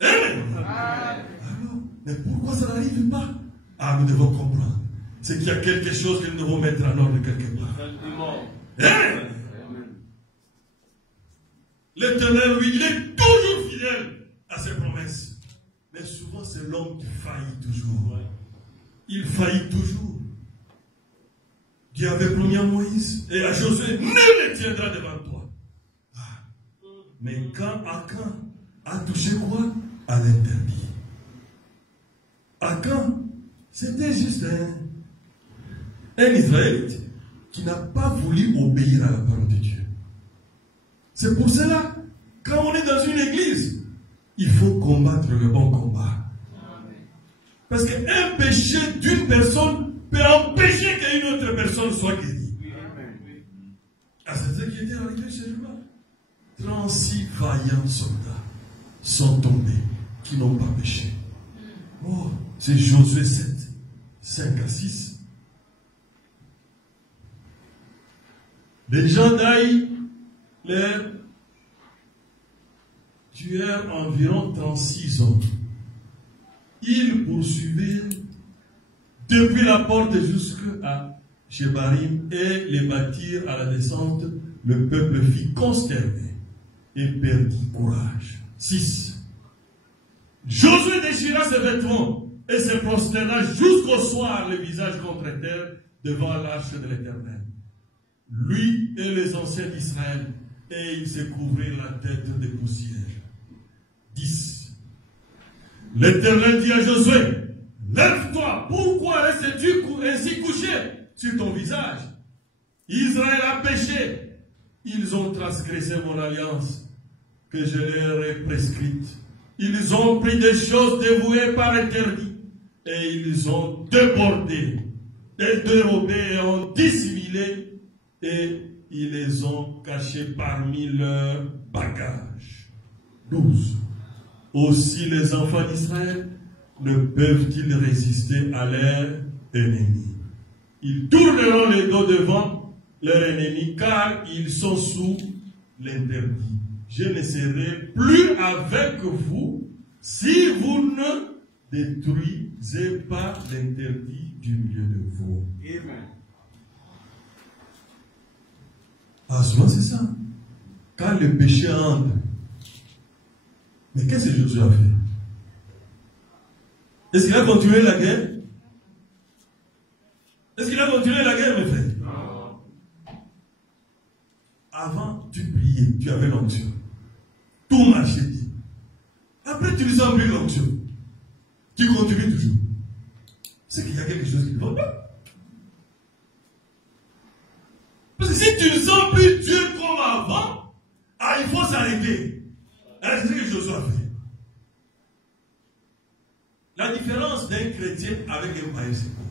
Amen. Alors, mais pourquoi ça n'arrive pas? Ah, nous devons comprendre. C'est qu'il y a quelque chose que nous devons mettre en ordre quelque part. Amen. L'Éternel, lui, il est toujours fidèle à ses promesses. Mais souvent, c'est l'homme qui faillit toujours. Il faillit toujours. Dieu avait promis à Moïse et à Josué, nul ne tiendra devant toi. Ah. Mais quand Akan a touché quoi? À l'interdit. Akan, c'était juste un Israélite qui n'a pas voulu obéir à la parole de Dieu. C'est pour cela, quand on est dans une église, il faut combattre le bon combat. Parce qu'un péché d'une personne peut empêcher qu'une autre personne soit guérie. Ah, c'est ce qui était dans l'église chez Jéhovah. 36 vaillants soldats sont tombés, qui n'ont pas péché. Oh, c'est Josué 7, 5 à 6. Les gens d'Aï, les tuèrent environ 36 hommes. Ils poursuivirent depuis la porte jusqu'à Shebarim et les bâtirent à la descente. Le peuple fut consterné et perdit courage. 6. Josué déchira ses vêtements et se prosterna jusqu'au soir le visage contre terre devant l'arche de l'Éternel. Lui et les anciens d'Israël, et il se couvrit la tête de poussière. 10. L'Éternel dit à Josué, lève-toi, pourquoi restes-tu ainsi couché sur ton visage? Israël a péché, ils ont transgressé mon alliance que je leur ai prescrite. Ils ont pris des choses dévouées par l'interdit et ils ont débordé, dérobé et ont dissimulé et ils les ont cachés parmi leurs bagages. 12. Aussi les enfants d'Israël ne peuvent-ils résister à leur ennemi. Ils tourneront les dos devant leur ennemi car ils sont sous l'interdit. Je ne serai plus avec vous si vous ne détruisez pas l'interdit du milieu de vous. Amen. Ah, souvent c'est ça. Quand le péché entre, mais qu'est-ce que Josué a fait? Est-ce qu'il a continué la guerre? Est-ce qu'il a continué la guerre, mes frères? Non. Avant, tu priais, tu avais l'onction. Tout marchait bien. Après, tu ne sens plus l'onction. Tu continues toujours. C'est qu'il y a quelque chose qui ne va pas. Parce que si tu ne sens plus Dieu comme avant, ah, il faut s'arrêter. C'est ce que Josué a fait. La différence d'un chrétien avec un païen, c'est quoi?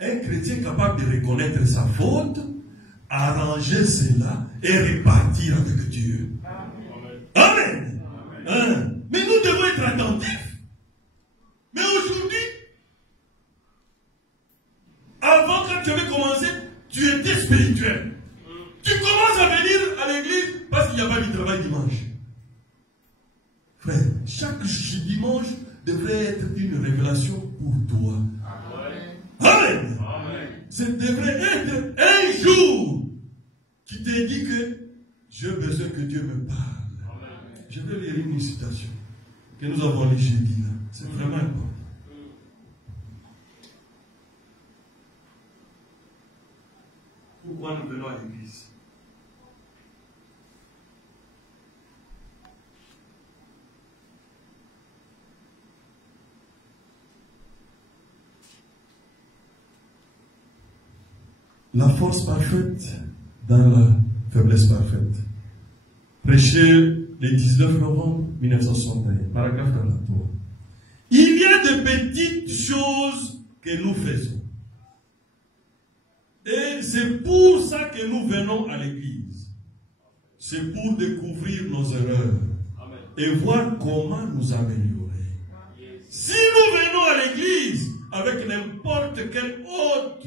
Un chrétien capable de reconnaître sa faute, arranger cela et repartir avec Dieu. Amen. Amen. Mais nous devons être attentifs. Mais aujourd'hui, avant quand tu avais commencé, tu étais spirituel. Tu commences à venir à l'église parce qu'il n'y a pas de travail dimanche. Frère, chaque dimanche devrait être une révélation pour toi. Amen. Amen. Ce devrait être un jour qui te dit que j'ai besoin que Dieu me parle. Je vais lire une citation que nous avons lue jeudi là. C'est vraiment important. Pourquoi nous venons à l'église? La force parfaite dans la faiblesse parfaite. Prêché le 19 novembre 1961, paragraphe 43. Il y a de petites choses que nous faisons. Et c'est pour ça que nous venons à l'église. C'est pour découvrir nos erreurs. Amen. Et voir comment nous améliorer. Yes. Si nous venons à l'église avec n'importe quel autre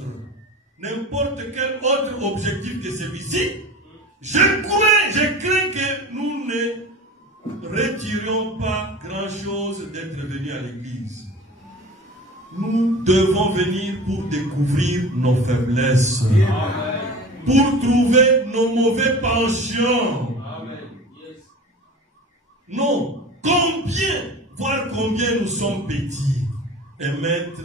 objectif que celui-ci, je crains que nous ne retirions pas grand-chose d'être venus à l'église. Nous devons venir pour découvrir nos faiblesses. Amen. Pour trouver nos mauvais penchants. Amen. Yes. Non, voir combien nous sommes petits et mettre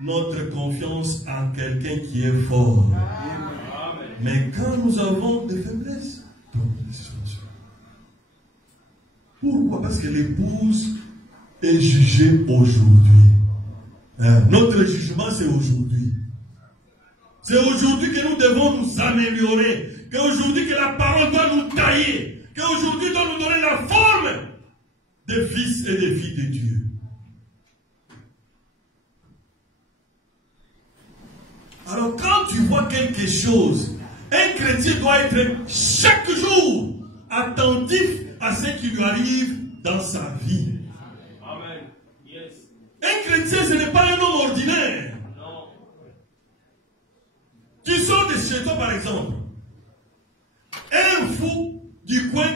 notre confiance en quelqu'un qui est fort. Amen. Mais quand nous avons des faiblesses, pourquoi? Parce que l'épouse est jugée aujourd'hui. Notre jugement, c'est aujourd'hui. C'est aujourd'hui que nous devons nous améliorer. Qu'aujourd'hui que la parole doit nous tailler. Qu'aujourd'hui doit nous donner la forme des fils et des filles de Dieu. Alors quand tu vois quelque chose, un chrétien doit être chaque jour attentif à ce qui lui arrive dans sa vie. Amen. Yes. Un chrétien, ce n'est pas un homme ordinaire. Non. Tu sors de chez toi, par exemple. Un fou du coin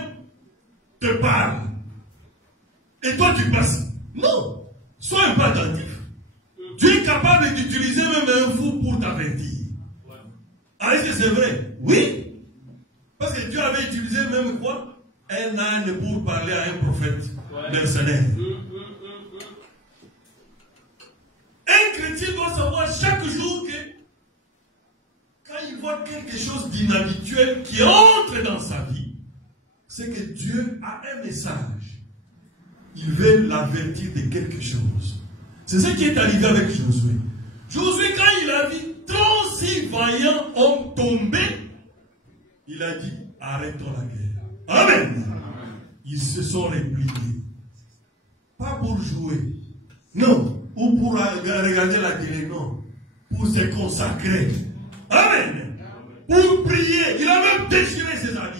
te parle. Et toi, tu passes. Non. Sois un peu attentif. Tu es capable d'utiliser même un fou pour t'avertir. Ouais. Ah, est-ce que c'est vrai? Oui. Parce que Dieu avait utilisé même quoi? Un âne pour parler à un prophète mercenaire. Un chrétien doit savoir chaque jour que quand il voit quelque chose d'inhabituel qui entre dans sa vie, c'est que Dieu a un message. Il veut l'avertir de quelque chose. C'est ce qui est arrivé avec Josué. Josué, quand il a vu 36 vaillants hommes tomber, il a dit, arrêtons la guerre. Amen. Ils se sont repliés. Pas pour jouer. Non. Ou pour regarder la télé. Non. Pour se consacrer. Amen. Pour prier. Il a même déchiré ses habits.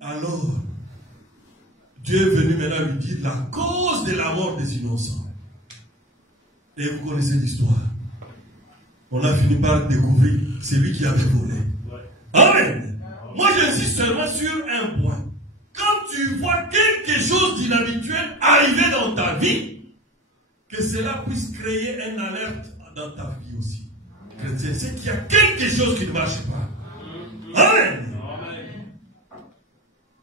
Alors, Dieu est venu maintenant lui dire la cause de la mort des innocents. Et vous connaissez l'histoire. On a fini par découvrir celui qui avait volé. Amen. Moi, j'insiste seulement sur un point. Quand tu vois quelque chose d'inhabituel arriver dans ta vie, que cela puisse créer une alerte dans ta vie aussi. Chrétien, c'est qu'il y a quelque chose qui ne marche pas. Amen.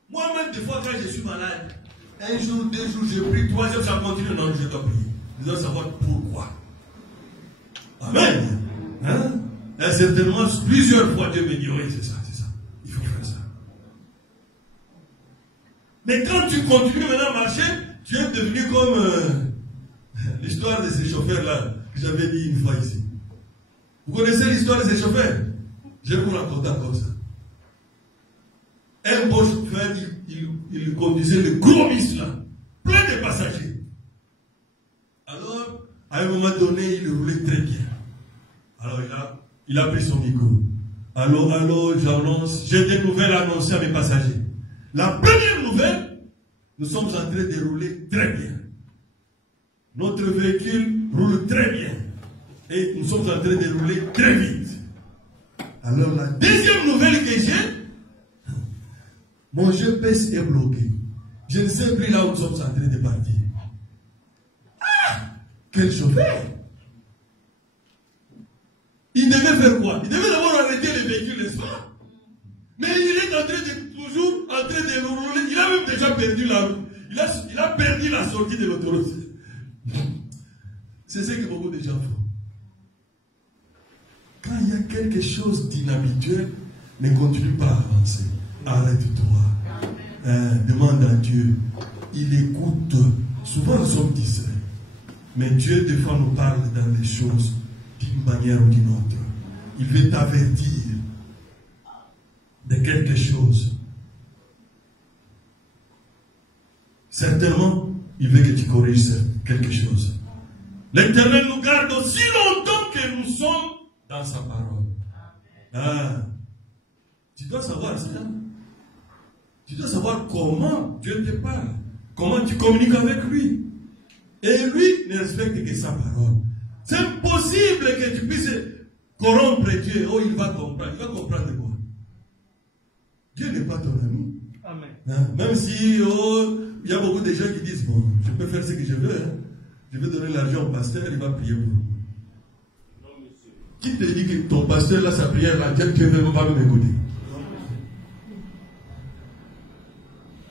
Moi-même, des fois, quand je suis malade, un jour, 2 jours, je prie, 3 jours, ça continue, non, je dois prier. Je dois savoir pourquoi. Amen. Hein? Et certainement, plusieurs fois, Dieu me dit, oui, c'est ça. Il faut faire ça. Mais quand tu continues maintenant à marcher, tu es devenu comme l'histoire de ces chauffeurs-là, que j'avais dit une fois ici. Vous connaissez l'histoire de ces chauffeurs? Je vais vous raconter comme ça. Un bon chauffeur, il conduisait le gros bus là, plein de passagers. Alors, à un moment donné, il roulait très bien. Alors, il a pris son micro. Allô, j'annonce, j'ai des nouvelles à annoncer à mes passagers. La première nouvelle, nous sommes en train de rouler très bien. Notre véhicule roule très bien. Et nous sommes en train de rouler très vite. Alors, la deuxième nouvelle que j'ai, mon GPS est bloqué. Je ne sais plus là où nous sommes en train de partir. Ah! Quel chauffeur! il devait faire quoi? Il devait d'abord arrêter les véhicules, n'est-ce pas? Mais il est en train de toujours en train de rouler. Il a même déjà perdu la route. Il a perdu la sortie de l'autoroute. C'est ce que beaucoup de gens font. Quand il y a quelque chose d'inhabituel, ne continue pas à avancer. Arrête-toi. Demande à Dieu. Il écoute. Souvent nous sommes distraits. Mais Dieu des fois nous parle dans les choses d'une manière ou d'une autre. Il veut t'avertir de quelque chose. Certainement, il veut que tu corriges quelque chose. L'Éternel nous garde aussi longtemps que nous sommes dans sa parole. Ah, tu dois savoir cela. Tu dois savoir comment Dieu te parle. Comment tu communiques avec lui. Et lui ne respecte que sa parole. C'est impossible que tu puisses corrompre Dieu. Oh, il va comprendre. Il va comprendre quoi? Dieu n'est pas ton ami. Amen. Hein? Même si il y a beaucoup de gens qui disent, bon, je peux faire ce que je veux. Hein? Je vais donner l'argent au pasteur, il va prier pour nous. Qui te dit que ton pasteur, là, sa prière, là, Dieu ne veut pas m'écouter?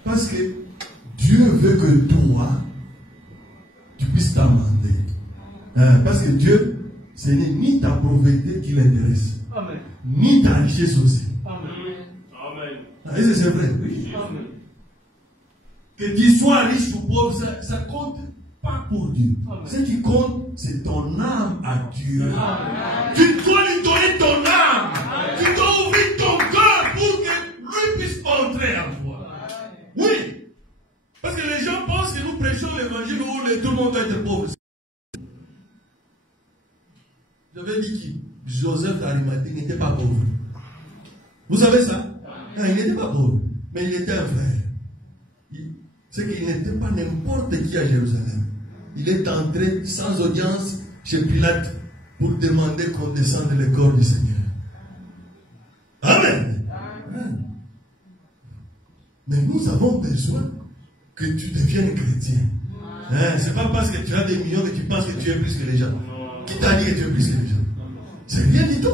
Parce que Dieu veut que toi, tu puisses t'amender. Hein? Parce que Dieu, ce n'est ni ta pauvreté qui l'intéresse, Amen. ni ta richesse aussi. Amen. Ah, et c'est vrai, oui. Amen. Que tu sois riche ou pauvre, ça compte pas pour Dieu. Amen. Ce qui compte, c'est ton âme à Dieu. Amen. Tu dois lui donner ton âme. Amen. Tu dois ouvrir ton cœur pour que lui puisse entrer en toi. Oui. Parce que les gens pensent que nous prêchons l'évangile où tout le monde doit être pauvre. J'avais dit que Joseph d'Arimathée n'était pas pauvre. Vous savez ça? Non, il n'était pas pauvre, mais il était un frère. C'est qu'il n'était pas n'importe qui à Jérusalem. Il est entré sans audience chez Pilate pour demander qu'on descende le corps du Seigneur. Amen. Amen. Mais nous avons besoin que tu deviennes chrétien. Hein? C'est pas parce que tu as des millions que tu penses que tu es plus que les gens. Qui t'a dit que tu es plus que les gens? C'est rien du tout.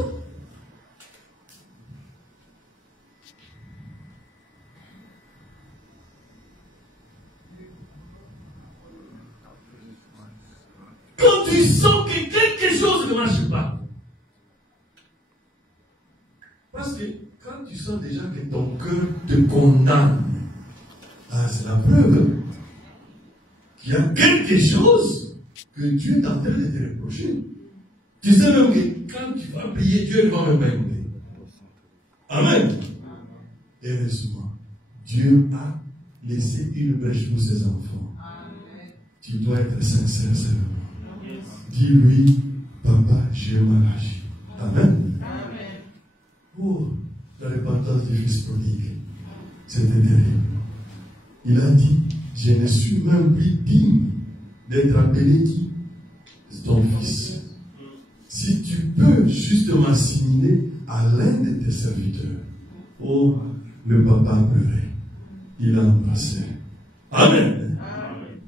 Quand tu sens que quelque chose ne marche pas. Parce que quand tu sens déjà que ton cœur te condamne, ah, c'est la preuve qu'il y a quelque chose que Dieu est en train de te reprocher. Tu sais même que quand tu vas prier, Dieu ne va même pas écouter. Amen. Heureusement, Dieu a laissé une brèche pour ses enfants. Amen. Tu dois être sincère, seulement. Dis oui, papa, j'ai mal agi. Amen. Amen. Oh, la repentance du fils prodigue, c'était terrible. Il a dit, je ne suis même plus digne d'être appelé qui? Ton fils. Si tu peux justement assimiler à l'un de tes serviteurs, oh, le papa a pleuré. Il a embrassé. Amen. Amen.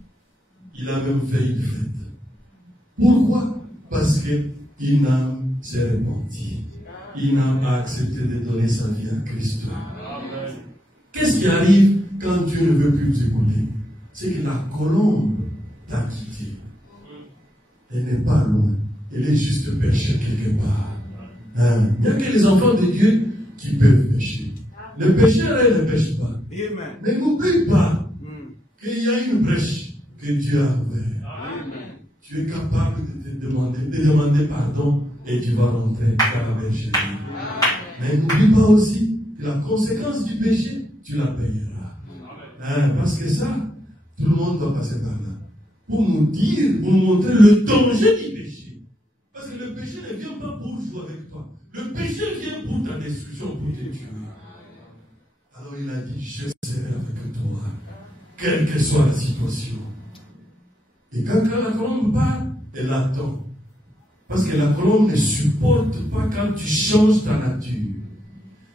Il a même fait une fête. Pourquoi? Parce qu'une âme s'est répandue. Une âme a accepté de donner sa vie à Christ. Qu'est-ce qui arrive quand Dieu ne veut plus vous écouter? C'est que la colombe t'a quitté. Elle n'est pas loin. Elle est juste péchée quelque part. Hein? Il n'y a que les enfants de Dieu qui peuvent pécher. Le pécheur, elle ne pêche pas. Amen. Mais n'oublie pas qu'il y a une brèche que Dieu a ouverte. Tu es capable de demander pardon et tu vas rentrer dans la bergerie. Mais n'oublie pas aussi que la conséquence du péché, tu la payeras. Hein? Parce que ça, tout le monde doit passer par là. Pour nous dire, pour nous montrer le danger du péché. Parce que le péché ne vient pas pour jouer avec toi. Le péché vient pour ta destruction, pour te tuer. Alors il a dit, je serai avec toi, quelle que soit la situation. Et quand la colombe parle, elle attend. Parce que la colombe ne supporte pas quand tu changes ta nature.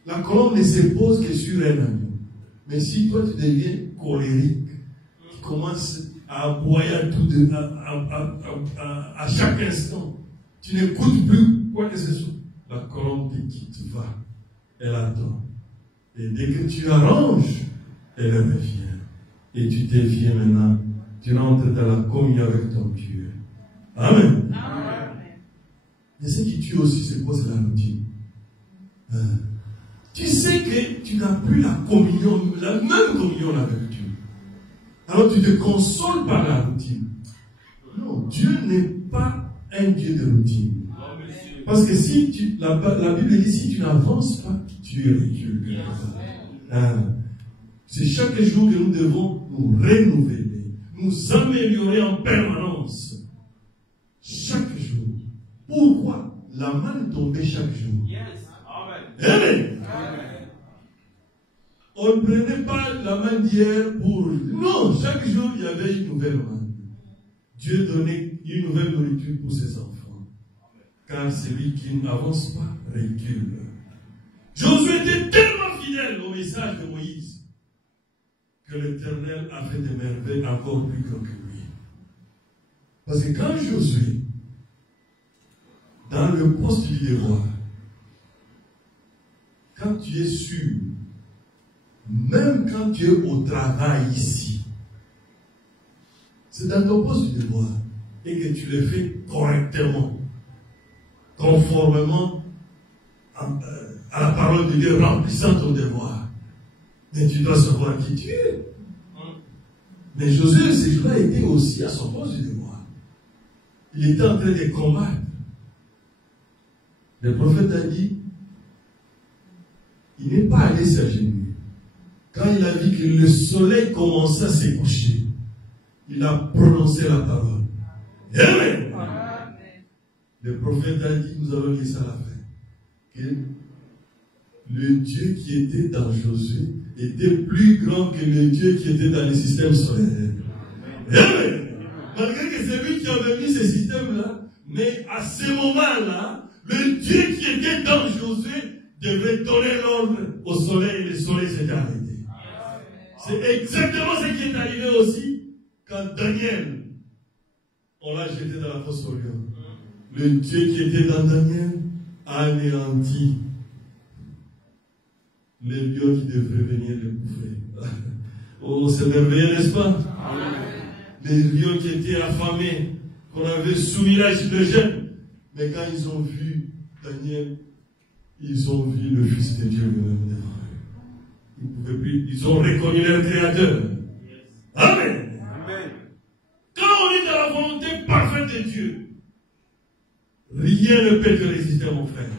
La colombe ne se pose que sur un agneau. Mais si toi tu deviens colérique, tu commences à aboyer à chaque instant, tu n'écoutes plus quoi que ce soit, la colombe te quitte, va. Elle attend. Et dès que tu arranges, elle revient. Et tu deviens maintenant, tu rentres dans la communion avec ton Dieu. Amen. Amen. Et ce qui tue aussi, c'est quoi? C'est la routine. Tu sais que tu n'as plus la communion, la même communion avec Dieu. Alors tu te consoles par la routine. Non, Dieu n'est pas un Dieu de routine. Parce que si la Bible dit, si tu n'avances pas, tu recules. C'est chaque jour que nous devons nous renouveler, nous améliorer en permanence. Chaque jour. Pourquoi? La main tombait chaque jour. Amen. On ne prenait pas la main d'hier pour... Non, chaque jour, il y avait une nouvelle main. Dieu donnait une nouvelle nourriture pour ses enfants. Car celui qui n'avance pas recule. Josué était tellement fidèle au message de Moïse que l'Éternel a fait des merveilles encore plus grandes que lui. Parce que quand Josué, dans le poste du devoir, quand tu es sûr, même quand tu es au travail ici, c'est dans ton poste du devoir et que tu le fais correctement, conformément à la parole de Dieu, remplissant ton devoir. Mais tu dois savoir qui tu es. Mais Josué, ce jour-là, était aussi à son poste du devoir. Il était en train de combattre. Le prophète a dit, il n'est pas allé s'agenouiller. Quand il a vu que le soleil commençait à se coucher, il a prononcé la parole. Amen. Le prophète a dit, nous allons lire ça à la fin, que le Dieu qui était dans Josué était plus grand que le Dieu qui était dans le système solaire. Amen. Malgré que c'est lui qui avait mis ce système-là, mais à ce moment-là, le Dieu qui était dans Josué devait donner l'ordre au soleil et le soleil s'était arrêté. C'est exactement ce qui est arrivé aussi quand Daniel, on l'a jeté dans la fosse au lion. Le Dieu qui était dans Daniel a anéanti les lions qui devraient venir le bouffer. Oh, c'est merveilleux, n'est-ce pas? Les lions qui étaient affamés, qu'on avait soumis là sur le gène. Mais quand ils ont vu Daniel, ils ont vu le Fils de Dieu lui-même devant eux. Ils ne pouvaient plus, ils ont reconnu leur Créateur. Amen. Amen. Quand on est dans la volonté parfaite de Dieu, rien ne peut te résister, mon frère.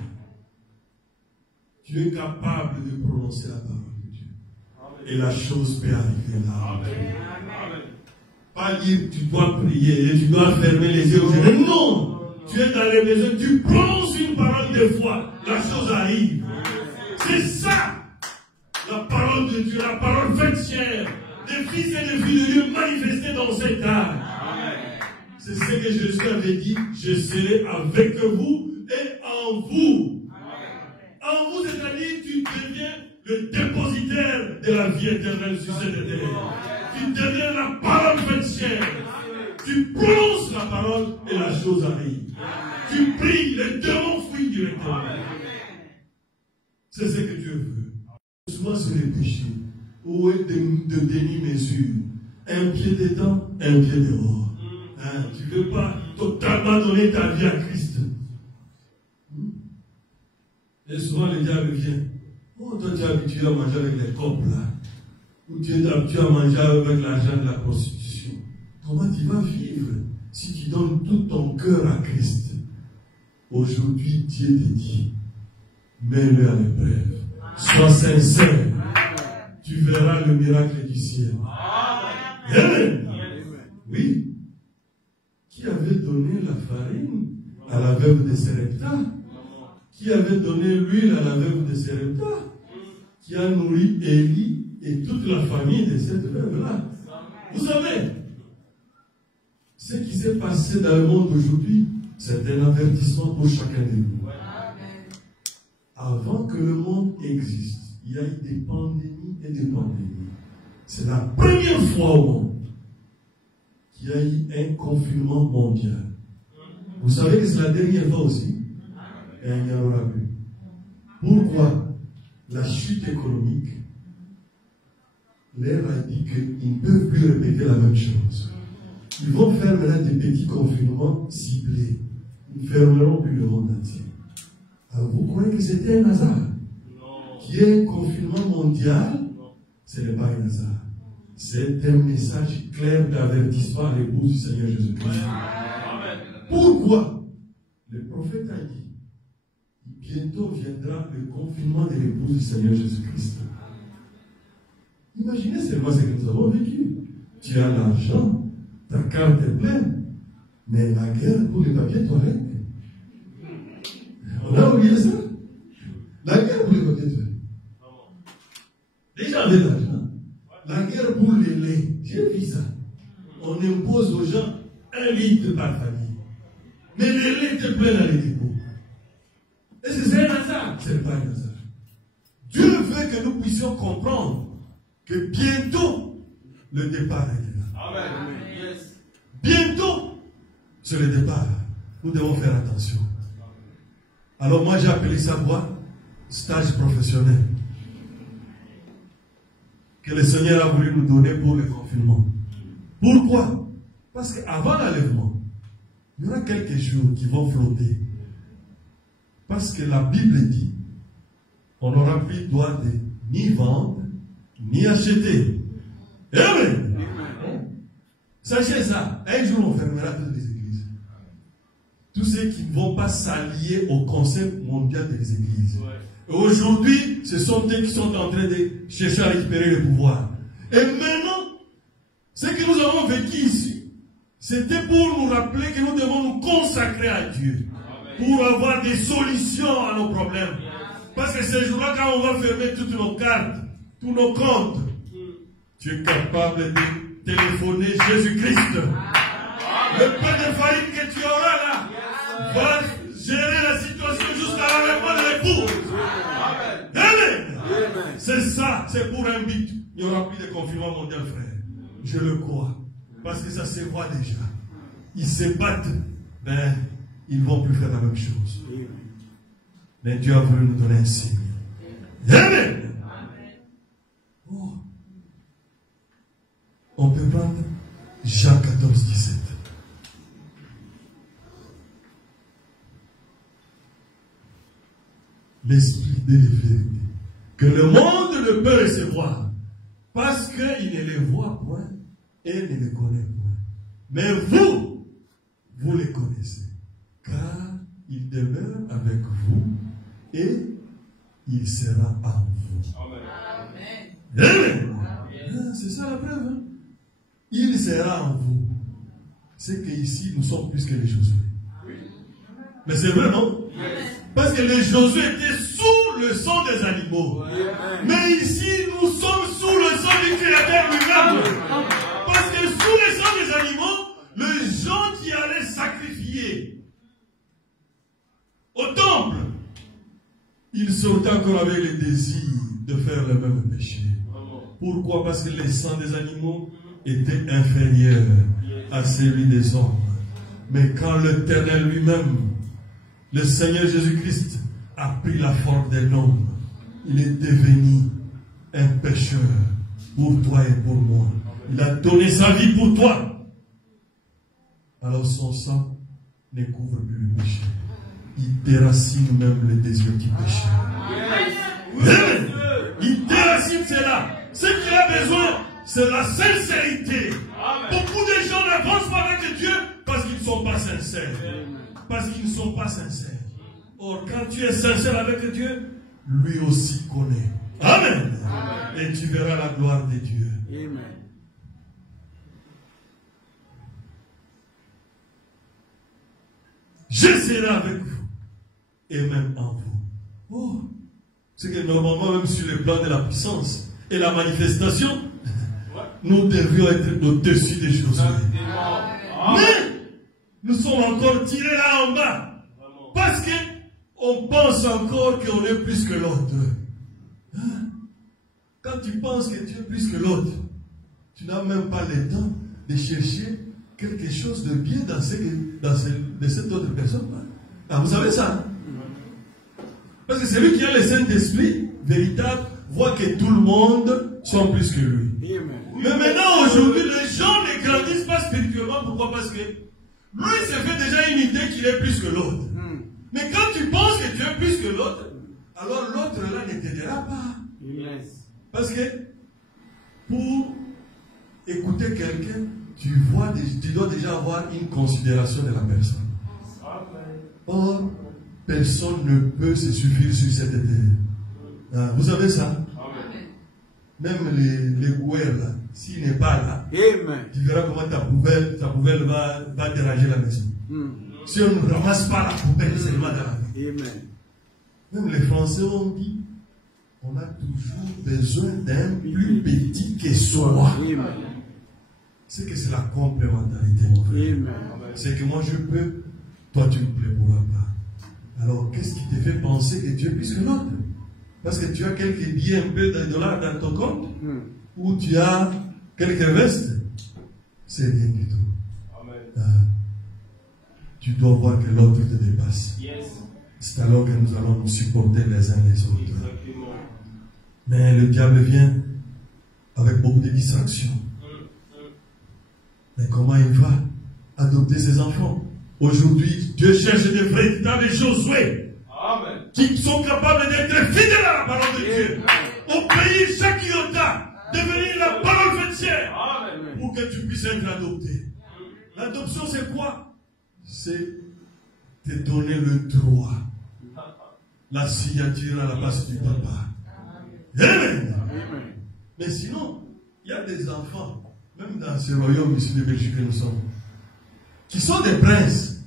Tu es capable de prononcer la parole de Dieu. Amen. Et la chose peut arriver là. Amen. Pas dire tu dois prier et tu dois fermer les yeux. Non! Tu es dans les maisons, tu prononces une parole de foi, la chose arrive. C'est ça, la parole de Dieu, la parole faite chair, des fils et des filles de Dieu manifestés dans cet âge. C'est ce que Jésus avait dit, je serai avec vous et en vous. En vous, c'est-à-dire tu deviens le dépositaire de la vie éternelle sur cette terre. Tu deviens la parole faite chair. Tu prononces la parole et la chose arrive. Tu pries, les démons fuient directement. C'est ce que Dieu veut. Souvent c'est le péché. Où est de demi-mesure. Un pied dedans, un pied dehors. Tu ne veux pas totalement donner ta vie à Christ. Et souvent le diable vient. Oh, toi tu es habitué à manger avec les copes là. Ou tu es habitué à manger avec l'argent de la prostitution. Comment tu vas vivre si tu donnes tout ton cœur à Christ? Aujourd'hui, Dieu te dit, mets-le à l'épreuve. Sois sincère. Tu verras le miracle du ciel. Amen. Oui. Qui avait donné la farine à la veuve de Sarepta? Qui avait donné l'huile à la veuve de Sarepta? Qui a nourri Élie et toute la famille de cette veuve-là? Vous savez, ce qui s'est passé dans le monde aujourd'hui, c'est un avertissement pour chacun de nous. Avant que le monde existe, il y a eu des pandémies et des pandémies. C'est la première fois au monde qu'il y a eu un confinement mondial. Vous savez que c'est la dernière fois aussi. et il n'y en aura plus. Pourquoi? La chute économique leur a dit qu'ils ne peuvent plus répéter la même chose. Ils vont faire maintenant des petits confinements ciblés. Ils ne fermeront plus le monde entier. Alors vous croyez que c'était un hasard? Qu'il y ait un confinement mondial, ce n'est pas un hasard. C'est un message clair d'avertissement à l'épouse du Seigneur Jésus-Christ. Pourquoi? Le prophète a dit, bientôt viendra le confinement de l'épouse du Seigneur Jésus-Christ. Imaginez seulement ce que nous avons vécu. Tu as l'argent, ta carte est pleine, mais la guerre pour les papiers toilettes. On a oublié ça. La guerre pour les papiers toilettes. Les gens avaient l'argent. La guerre pour les laits. J'ai vu ça. On impose aux gens 1 litre par famille. Mais les laits étaient pleins dans les dépôts. Est-ce que c'est un hasard? Ce n'est pas un hasard. Dieu veut que nous puissions comprendre que bientôt le départ est là. Amen. Yes. Bientôt, c'est le départ. Nous devons faire attention. Alors moi j'ai appelé ça quoi? Stage professionnel. Que le Seigneur a voulu nous donner pour le confinement. Pourquoi? Parce qu'avant l'enlèvement, il y aura quelques jours qui vont flotter. Parce que la Bible dit, on n'aura plus droit de ni vendre, ni acheter. Amen. Sachez ça, un jour on fermera toutes les églises. Tous ceux qui ne vont pas s'allier au concept mondial des églises. Aujourd'hui, ce sont eux qui sont en train de chercher à récupérer le pouvoir. Et maintenant, ce que nous avons vécu ici, c'était pour nous rappeler que nous devons nous consacrer à Dieu. Pour avoir des solutions à nos problèmes. Parce que ces jours-là, quand on va fermer toutes nos cartes, tous nos comptes, tu es capable de téléphoner Jésus-Christ. Le peu de faillite que tu auras là va gérer la situation jusqu'à l'enlèvement de l'époux. Amen. C'est ça, c'est pour un but. Il n'y aura plus de confinement mondial, frère. Je le crois. Parce que ça se voit déjà. Ils se battent, mais ils ne vont plus faire la même chose. Mais Dieu a voulu nous donner un signe. Amen. Oh. On peut prendre Jean 14, 17. L'esprit de la vérité. Que le monde ne peut recevoir. Parce qu'il ne les voit point et ne les connaît point. Mais vous, vous les connaissez. Car il demeure avec vous et il sera en vous. Amen. Amen. C'est ça la preuve. Hein? Il sera en vous. C'est qu'ici, nous sommes plus que les Josué. Mais c'est vrai, non? Parce que les Josué étaient sous le sang des animaux. Mais ici, nous sommes sous le sang du Créateur lui-même. Parce que sous le sang des animaux, les gens qui allaient sacrifier au temple, ils sortaient encore avec le désir de faire le même péché. Pourquoi? Parce que le sang des animaux était inférieur à celui des hommes. Mais quand l'Éternel lui-même, le Seigneur Jésus-Christ, a pris la forme d'un homme, il est devenu un pécheur pour toi et pour moi. Il a donné sa vie pour toi. Alors son sang ne couvre plus le péché. Il déracine même le désir du péché. Il déracine cela. Ce qu'il a besoin, c'est la sincérité. Beaucoup de gens n'avancent pas avec Dieu parce qu'ils ne sont pas sincères. Parce qu'ils ne sont pas sincères. Or, quand tu es sincère avec Dieu, lui aussi connaît. Amen. Et tu verras la gloire de Dieu. Amen. Je serai avec vous et même en vous. Oh, c'est que normalement, même sur le plan de la puissance et la manifestation, nous devrions être au-dessus des choses. Mais nous sommes encore tirés là en bas. Parce qu'on pense encore qu'on est plus que l'autre. Hein? Quand tu penses que tu es plus que l'autre, tu n'as même pas le temps de chercher quelque chose de bien dans cette autre personne. Ah, vous savez ça? celui qui a le Saint-Esprit véritable voit que tout le monde sont plus que lui. Mais maintenant, aujourd'hui, les gens ne grandissent pas spirituellement. Pourquoi? Parce que lui se fait déjà une idée qu'il est plus que l'autre. Mais quand tu penses que tu es plus que l'autre, alors l'autre là ne t'aidera pas. Parce que pour écouter quelqu'un, tu dois déjà avoir une considération de la personne. Or, personne ne peut se suffire sur cette terre. Vous savez ça? Même les gouvernes là, s'il n'est pas là, tu verras comment ta poubelle va déranger la maison. Si on ne ramasse pas la poubelle, c'est mal dans la vie. Même les Français ont dit, on a toujours besoin d'un plus petit que soi. C'est que c'est la complémentarité, mon frère. C'est que moi je peux, toi tu ne pourras pas. Alors qu'est-ce qui te fait penser que tu es plus que l'autre? Parce que tu as quelques billets, un peu de dollars dans ton compte, ou tu as quelques vestes, c'est rien du tout. Tu dois voir que l'autre te dépasse. C'est alors que nous allons nous supporter les uns les autres. Exactement. Mais le diable vient avec beaucoup de distractions. Mais comment il va adopter ses enfants? Aujourd'hui, Dieu cherche des véritables Josué qui sont capables d'être fidèles à la parole de Dieu. Obéir chaque iota, devenir la parole fêtière pour que tu puisses être adopté. L'adoption, c'est quoi? C'est te donner le droit, la signature à la place du papa. Amen. Mais sinon, il y a des enfants, même dans ce royaume ici de Belgique que nous sommes, qui sont des princes,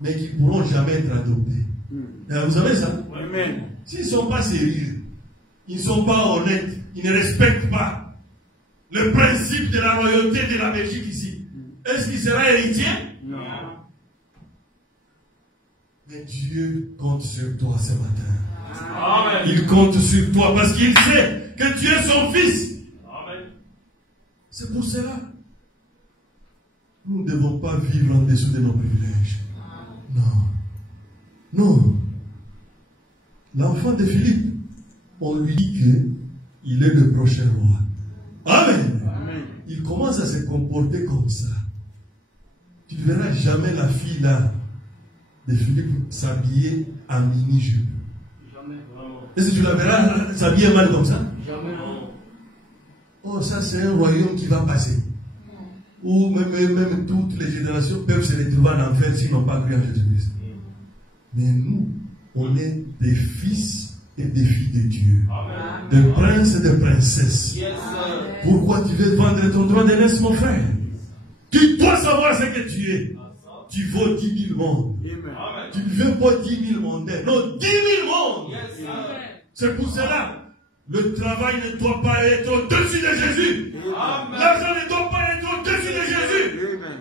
mais qui ne pourront jamais être adoptés. Vous savez ça? S'ils ne sont pas sérieux, ils ne sont pas honnêtes, ils ne respectent pas le principe de la royauté de la Belgique ici, est-ce qu'il sera héritier? Non. Mais Dieu compte sur toi ce matin. Amen. Il compte sur toi parce qu'il sait que tu es son fils. Amen. C'est pour cela. Nous ne devons pas vivre en dessous de nos privilèges. Non. Non. L'enfant de Philippe, on lui dit qu'il est le prochain roi. Amen. Amen. Il commence à se comporter comme ça. Tu ne verras jamais la fille là de Philippe s'habiller en mini-jupe. Jamais. Est-ce que tu la verras s'habiller mal comme ça? Jamais. Oh, ça c'est un royaume qui va passer. Où même toutes les générations peuvent se retrouver en enfer s'ils n'ont pas cru en Jésus-Christ. Mais nous, on est des fils et des filles de Dieu. Amen. Des princes et des princesses. Yes, pourquoi tu veux vendre ton droit d'aînesse, mon frère? Tu dois savoir ce que tu es. Tu vaux 10 000 mondes. Amen. Tu ne veux pas 10 000 mondains. Non, 10 000 mondes. Yes, c'est pour cela. Le travail ne doit pas être au-dessus de Jésus. L'argent ne doit pas être au-dessus de Jésus. Amen.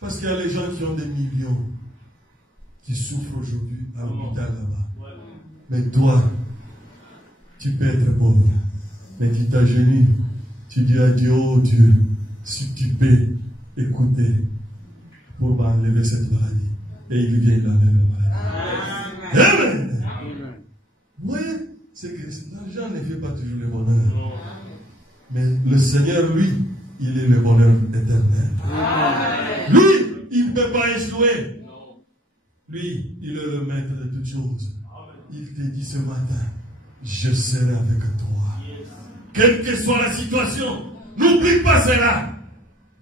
Parce qu'il y a les gens qui ont des millions qui souffrent aujourd'hui à l'hôpital là-bas. Mais toi, tu peux être pauvre. Mais tu t'agenouilles. Tu dis à Dieu, oh Dieu, si tu peux écouter pour m'enlever cette maladie. Et il vient d'enlever la maladie. Amen. Vous voyez, c'est que l'argent ne fait pas toujours le bonheur. Mais le Seigneur, lui, il est le bonheur éternel. Amen. Lui, il ne peut pas échouer. Lui, il est le maître de toutes choses. Il te dit ce matin, je serai avec toi. Quelle que soit la situation, n'oublie pas cela.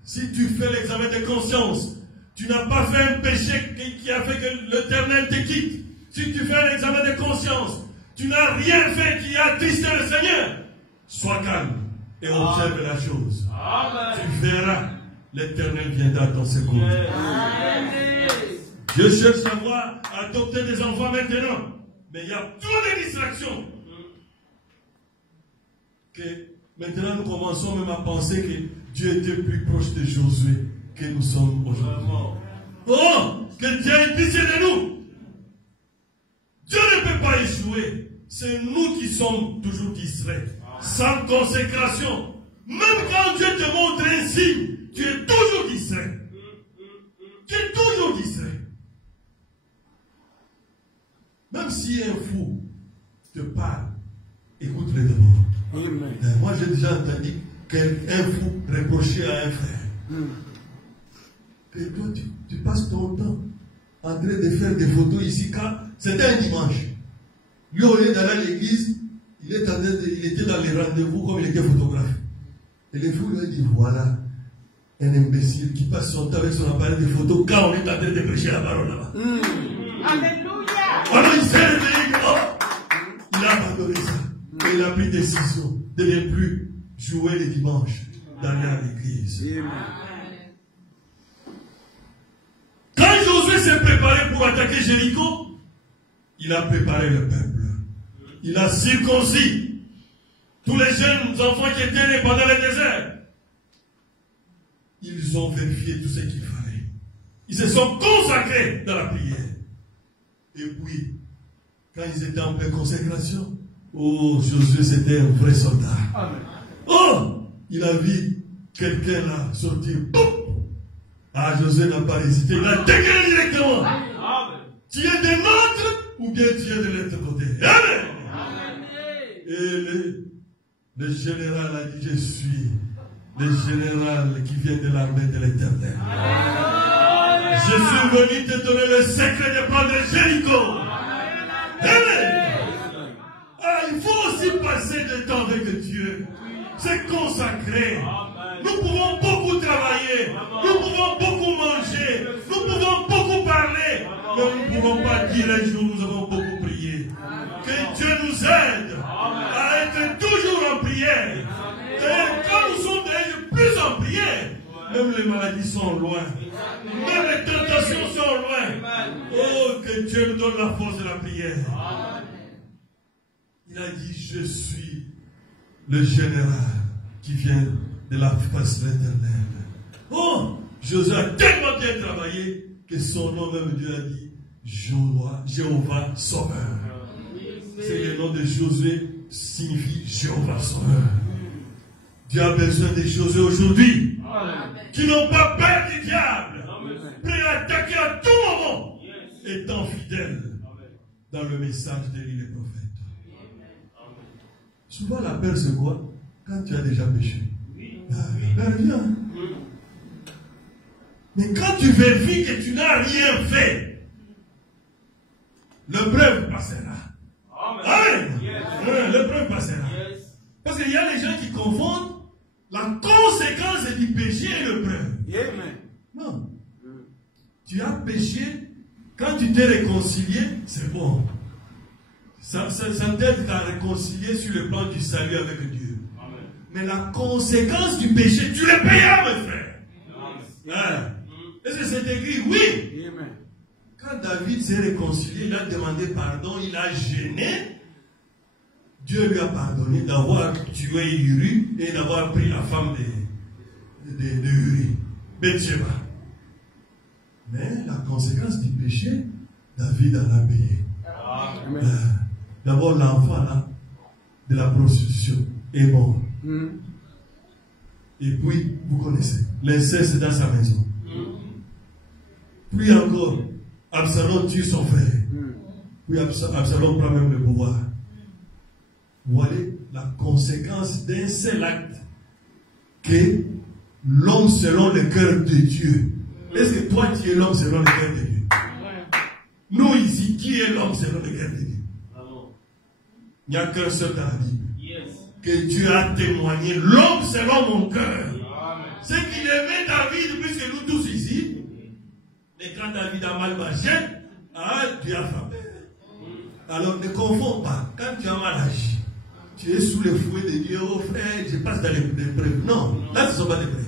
Si tu fais l'examen de conscience, tu n'as pas fait un péché qui a fait que l'Éternel te quitte. Si tu fais l'examen de conscience, tu n'as rien fait qui a attristé le Seigneur. Sois calme et observe la chose. Amen. Tu verras, l'Éternel viendra à ton secours. Je cherche à voir adopter des enfants maintenant. Mais il y a trop de distractions. Que maintenant nous commençons même à penser que Dieu était plus proche de Josué que nous sommes aujourd'hui. Oh, que Dieu ait pitié de nous. Dieu ne peut pas échouer. C'est nous qui sommes toujours distraits. Sans consécration. Même quand Dieu te montre un signe, tu es toujours distrait. Tu es toujours distrait. Même si un fou te parle, écoute-le d'abord. Moi, j'ai déjà entendu qu'un fou reprochait à un frère. Que toi, tu passes ton temps en train de faire des photos ici, quand c'était un dimanche. Lui, au lieu d'aller à l'église, il était dans les rendez-vous comme il était photographe. Et les fous lui ont dit, voilà, un imbécile qui passe son temps avec son appareil de photo quand on est en train de prêcher la parole là-bas. Alléluia! Alors il s'est réveillé, il a abandonné ça. Et il a pris décision de ne plus jouer les dimanches, d'aller à l'église. Quand Josué s'est préparé pour attaquer Jéricho, il a préparé le peuple. Il a circoncis tous les jeunes enfants qui étaient nés pendant le désert. Ils ont vérifié tout ce qu'il fallait. Ils se sont consacrés dans la prière. Et puis, quand ils étaient en pleine consécration, oh, Josué c'était un vrai soldat. Amen. Oh, il a vu quelqu'un là sortir. Boum! Ah, Josué n'a pas hésité. Il a dégagé directement. Amen. Tu es de notre ou bien tu es de l'autre côté. Amen. Et le général a dit, je suis le général qui vient de l'armée de l'Éternel. Je suis venu te donner le secret de prendre Jéricho. Amen. Ah, il faut aussi passer du temps avec Dieu. C'est consacré. Nous pouvons beaucoup travailler. Nous pouvons beaucoup manger. Nous pouvons beaucoup parler. Mais nous ne pouvons pas dire un jour nous avons beaucoup prié. Que Dieu nous aide à être toujours en prière. Et quand nous sommes plus en prière, même les maladies sont loin. Même les tentations sont loin. Oh, que Dieu nous donne la force de la prière. Il a dit, je suis le général qui vient de la face de l'Éternel. Oh, Josué a tellement bien travaillé que son nom même Dieu a dit, Jéhovah Sauveur. C'est le nom de Josué, signifie Jéhovah Sauveur. Dieu a besoin des Josué aujourd'hui qui n'ont pas peur du diable, prêts à attaquer à tout moment, étant fidèles dans le message d'Élie le prophète. Souvent la peur c'est quoi? Quand tu as déjà péché. La peur vient. Mais quand tu vérifies que tu n'as rien fait, l'épreuve passera. Amen. L'épreuve passera. Parce qu'il y a des gens qui confondent la conséquence du péché et l'épreuve. Non. Tu as péché, quand tu t'es réconcilié, c'est bon. Ça t'aide à réconcilier sur le plan du salut avec Dieu. Amen. Mais la conséquence du péché, tu le payeras, mes frères. Hein? Est-ce que c'est écrit? Oui. Amen. Quand David s'est réconcilié, il a demandé pardon, il a gêné. Dieu lui a pardonné d'avoir tué Uri et d'avoir pris la femme de Uri, Bathsheba. Mais la conséquence du péché, David en a payé. D'abord l'enfant là, de la prostitution est mort. Et puis, vous connaissez, l'inceste dans sa maison. Puis encore, Absalom tue son frère. Puis Absalom prend même le pouvoir. Voilà la conséquence d'un seul acte que l'homme selon le cœur de Dieu. Est-ce que toi tu es l'homme selon le cœur de Dieu? Nous ici, qui est l'homme selon le cœur de Dieu? Il n'y a qu'un seul dans la Bible. Que Dieu a témoigné l'homme selon mon cœur. C'est qu'il aimait David plus que nous tous ici. Et quand David a mal marché, Dieu a frappé. Alors ne confonds pas. Quand tu as mal agi, tu es sous le fouet de Dieu, oh frère, je passe dans les preuves. Non, là ce ne sont pas des preuves.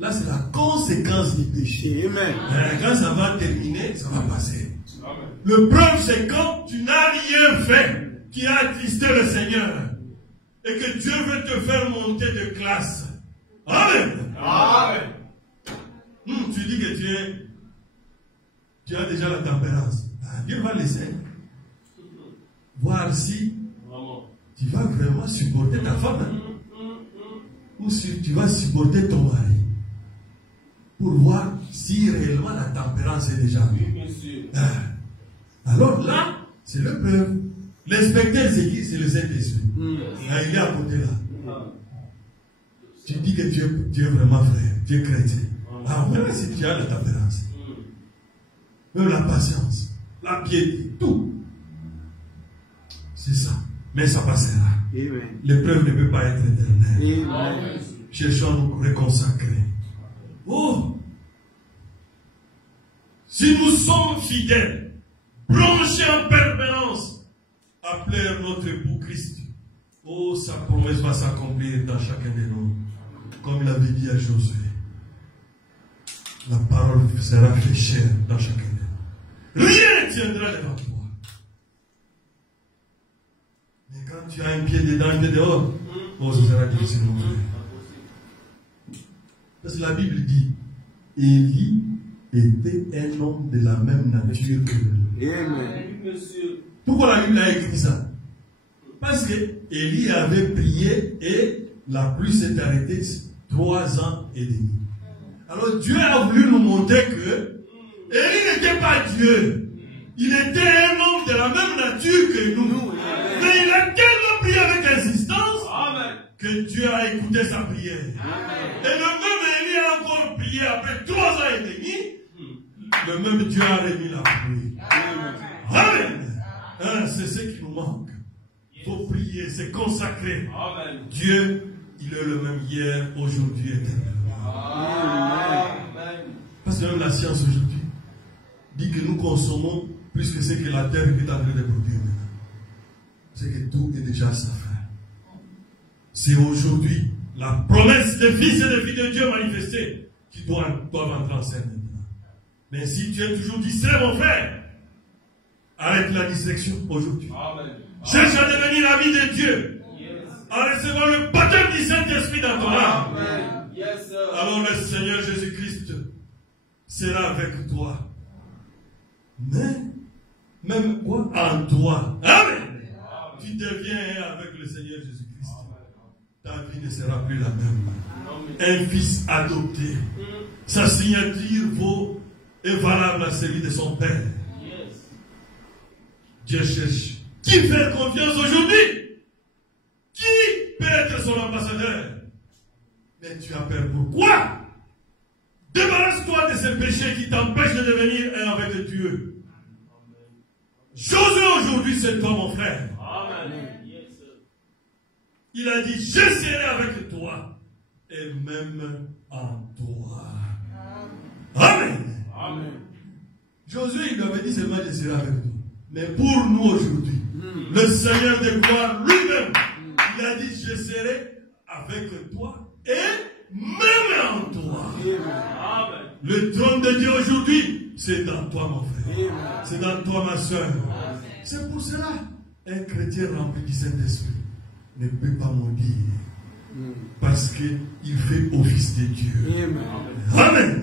Là c'est la conséquence du péché. Amen. Quand ça va terminer, ça va passer. Amen. Le preuve c'est quand tu n'as rien fait qui a attristé le Seigneur et que Dieu veut te faire monter de classe. Amen. Amen. Tu dis que tu as déjà la tempérance. Dieu va laisser voir si tu vas vraiment supporter ta femme ou si tu vas supporter ton mari pour voir si réellement la tempérance est déjà. Alors là, c'est le peuple. L'inspecteur, c'est qui? C'est le Saint-Esprit. Il est à côté là. Tu dis que tu es vraiment frère, tu es chrétien. Ah, même si tu as la tempérance, même la patience, la piété, tout. C'est ça. Mais ça passera. L'épreuve ne peut pas être éternelle. Cherchons à nous reconsacrer. Oh! Si nous sommes fidèles, branchés en permanence, à plaire notre époux Christ, oh, sa promesse va s'accomplir dans chacun de nous. Comme il avait dit à Josué, la parole sera fait chair dans chacun de nous. Rien ne tiendra devant toi. Mais quand tu as un pied dedans, un pied dehors, oh, ce sera difficile. Parce que la Bible dit, Élie était un homme de la même nature que lui. Pourquoi la Bible a écrit ça? Parce que Élie avait prié et la pluie s'est arrêtée 3 ans et demi. Alors Dieu a voulu nous montrer que Élie n'était pas Dieu. Il était un homme de la même nature que nous. Mais il a tellement prié avec insistance que Dieu a écouté sa prière. Et le même Élie a encore prié après 3 ans et demi. Le même Dieu a remis la pluie. Amen. C'est ce qui nous manque. Il faut prier, c'est consacrer. Dieu, il est le même hier, aujourd'hui, éternellement. Parce que même la science aujourd'hui dit que nous consommons plus que ce que la terre est en train de produire maintenant. C'est que tout est déjà à sa fin. C'est aujourd'hui la promesse des fils et des filles de Dieu manifestée qui doivent entrer en scène maintenant. Mais si tu es toujours distrait, mon frère, arrête la distraction aujourd'hui. Cherche à devenir ami de Dieu. En recevant le baptême du Saint-Esprit dans ton âme. Alors le Seigneur Jésus-Christ sera avec toi. Mais, même quoi? En toi. Amen. Tu deviens avec le Seigneur Jésus-Christ. Ta vie ne sera plus la même. Un fils adopté. Sa signature est valable à celui de son père. Dieu cherche. Qui fait confiance aujourd'hui? Qui peut être son ambassadeur? Mais tu as peur pourquoi? Débarrasse-toi de ces péchés qui t'empêchent de devenir un avec Dieu. Josué aujourd'hui, c'est toi mon frère. Amen. Il a dit, je serai avec toi et même en toi. Amen. Amen. Josué, il avait dit seulement, je serai avec toi. Mais pour nous aujourd'hui, le Seigneur de gloire lui-même, il a dit, je serai avec toi et même en toi. Amen. Le trône de Dieu aujourd'hui, c'est dans toi mon frère. C'est dans toi ma soeur. C'est pour cela, un chrétien rempli du Saint-Esprit ne peut pas maudire. Parce qu'il fait office de Dieu. Amen.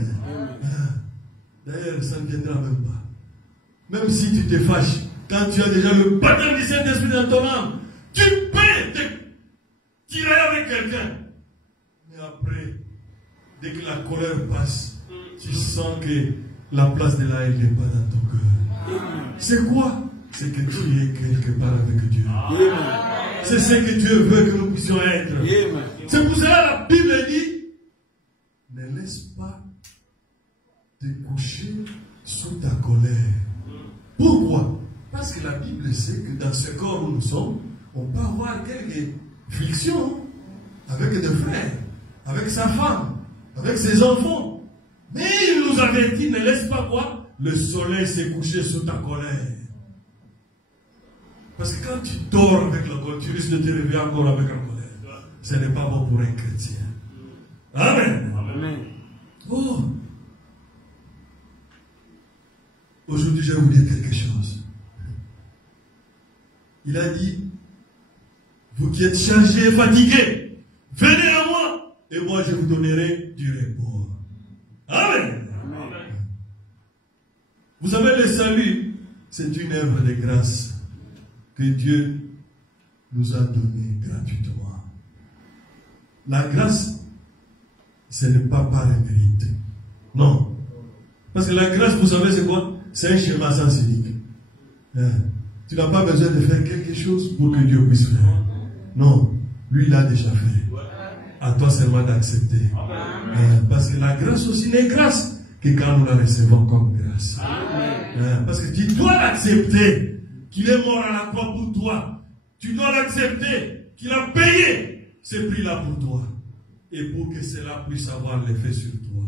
D'ailleurs, ça ne viendra même pas. Même si tu te fâches, quand tu as déjà le baptême du Saint-Esprit dans ton âme, tu peux te tirer avec quelqu'un. Mais après, dès que la colère passe, tu sens que la place de la haine n'est pas dans ton cœur. C'est quoi? C'est que tu es quelque part avec Dieu. C'est ce que Dieu veut que nous puissions être. C'est pour cela que la Bible dit, ne laisse pas te coucher sous ta colère. Pourquoi? Parce que la Bible sait que dans ce corps où nous sommes, on peut avoir quelques frictions avec des frères, avec sa femme, avec ses enfants. Mais il nous avait dit, ne laisse pas quoi? Le soleil s'est couché sous ta colère. Parce que quand tu dors avec la colère, tu risques de te réveiller encore avec la colère. Ce n'est pas bon pour un chrétien. Amen. Amen. Oh. Aujourd'hui, je vais vous dire quelque chose. Il a dit, vous qui êtes chargés et fatigués, venez à moi, et moi je vous donnerai du repos. Amen. Amen. Vous savez, le salut, c'est une œuvre de grâce que Dieu nous a donnée gratuitement. La grâce, ce n'est pas par le mérite. Non. Parce que la grâce, vous savez, c'est quoi? C'est un schéma sans unique. Tu n'as pas besoin de faire quelque chose pour que Dieu puisse faire. Non, lui il a déjà fait. À toi seulement d'accepter. Parce que la grâce aussi n'est grâce que quand nous la recevons comme grâce. Parce que tu dois l'accepter qu'il est mort à la croix pour toi. Tu dois l'accepter qu'il a payé ce prix-là pour toi. Et pour que cela puisse avoir l'effet sur toi.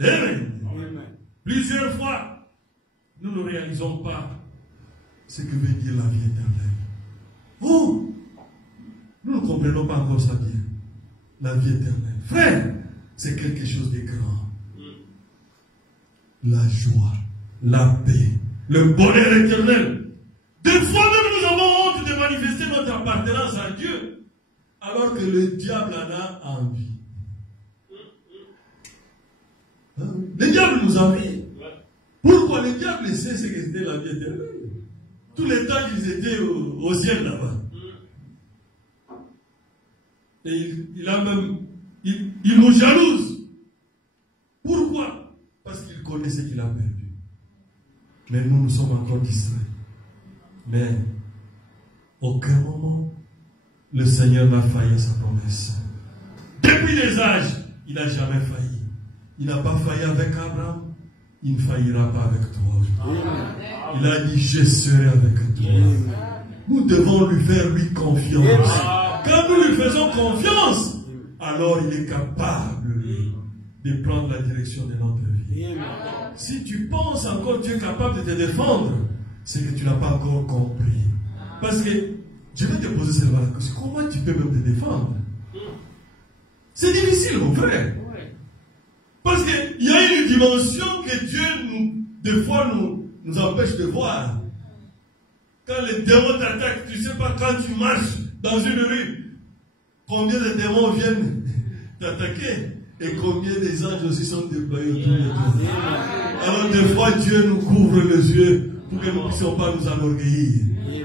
Amen. Plusieurs fois, nous ne réalisons pas ce que veut dire la vie éternelle. Oh, nous ne comprenons pas encore ça bien. La vie éternelle. Frère, c'est quelque chose de grand. La joie, la paix, le bonheur éternel. Des fois même nous avons honte de manifester notre appartenance à Dieu, alors que le diable en a envie. Le diable nous envie. Pourquoi le diable sait ce que c'était la vie éternelle? Tout le temps qu'ils étaient au ciel là-bas. Et il nous jalouse. Pourquoi? Parce qu'il connaît ce qu'il a perdu. Mais nous sommes encore distraits. Mais aucun moment le Seigneur n'a failli à sa promesse. Depuis les âges, il n'a jamais failli. Il n'a pas failli avec Abraham, il ne faillira pas avec toi. Il a dit, je serai avec toi. Nous devons lui faire confiance. Quand nous lui faisons confiance, alors il est capable de prendre la direction de notre vie. Si tu penses encore que tu es capable de te défendre, c'est que tu n'as pas encore compris. Parce que, je vais te poser cette question, comment tu peux même te défendre? C'est difficile, mon frère. Parce qu'il y a une dimension que Dieu, des fois, nous empêche de voir. Quand les démons t'attaquent, tu ne sais pas, quand tu marches dans une rue, combien de démons viennent t'attaquer et combien des anges aussi sont déployés autour de toi. Alors des fois, Dieu nous couvre les yeux pour que nous ne puissions pas nous enorgueillir.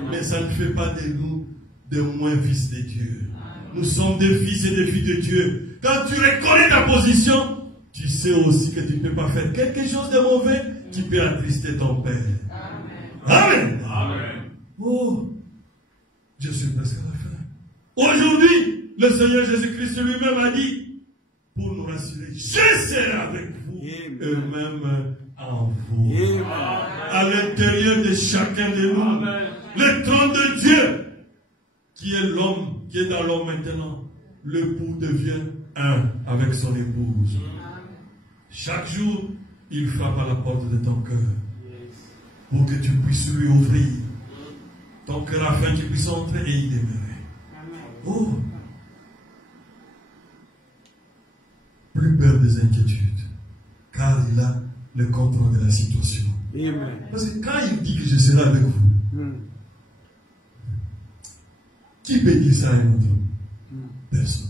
Mais ça ne fait pas de nous de moins fils de Dieu. Nous sommes des fils et des filles de Dieu. Quand tu reconnais ta position, tu sais aussi que tu ne peux pas faire quelque chose de mauvais qui peut attrister ton Père. Amen. Amen. Oh, je suis presque à la fin. Aujourd'hui, le Seigneur Jésus-Christ lui-même a dit, pour nous rassurer, je serai avec vous, eux-mêmes en vous. À l'intérieur de chacun de nous, le trône de Dieu, qui est l'homme, qui est dans l'homme maintenant, l'époux devient un avec son épouse. Chaque jour, il frappe à la porte de ton cœur pour que tu puisses lui ouvrir ton cœur afin qu'il puisse entrer et y demeurer. Oh! Plus peur des inquiétudes, car il a le contrôle de la situation. Parce que quand il dit que je serai avec vous, qui peut dire ça à un autre? Personne.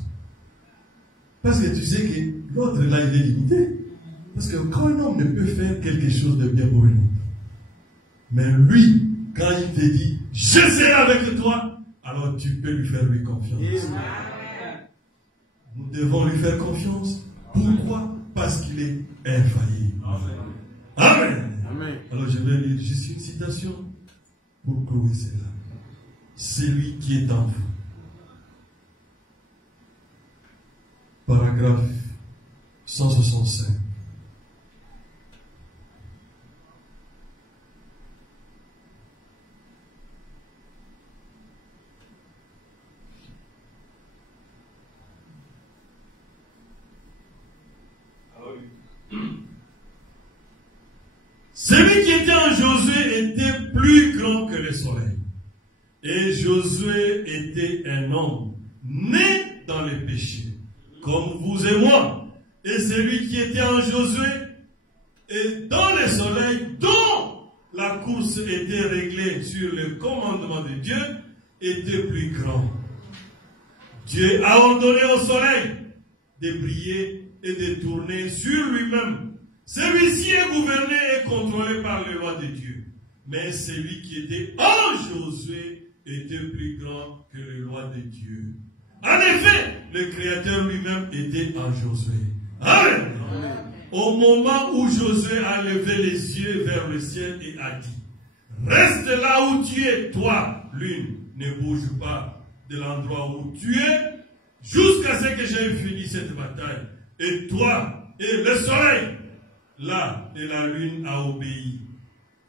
Parce que tu sais que l'autre là, il est limité. Parce que quand un homme ne peut faire quelque chose de bien pour un autre, mais lui, quand il te dit, je serai avec toi, alors tu peux lui faire confiance. Nous devons lui faire confiance. Pourquoi? Parce qu'il est infaillible. Amen. Amen. Alors je vais lire juste une citation pour clore cela. Celui qui est en vous. Paragraphe 165. Celui qui était en Josué était plus grand que le soleil. Et Josué était un homme né dans le péché, comme vous et moi. Et celui qui était en Josué est dans le soleil, dont la course était réglée sur le commandement de Dieu, était plus grand. Dieu a ordonné au soleil de briller et de tourner sur lui-même. Celui-ci est gouverné et contrôlé par les lois de Dieu. Mais celui qui était en Josué était plus grand que les lois de Dieu. En effet, le Créateur lui-même était en Josué. Amen. Amen. Au moment où Josué a levé les yeux vers le ciel et a dit, Reste là où tu es, toi, lune. Ne bouge pas de l'endroit où tu es, jusqu'à ce que j'aie fini cette bataille. Et toi, et le soleil, là, et la lune a obéi.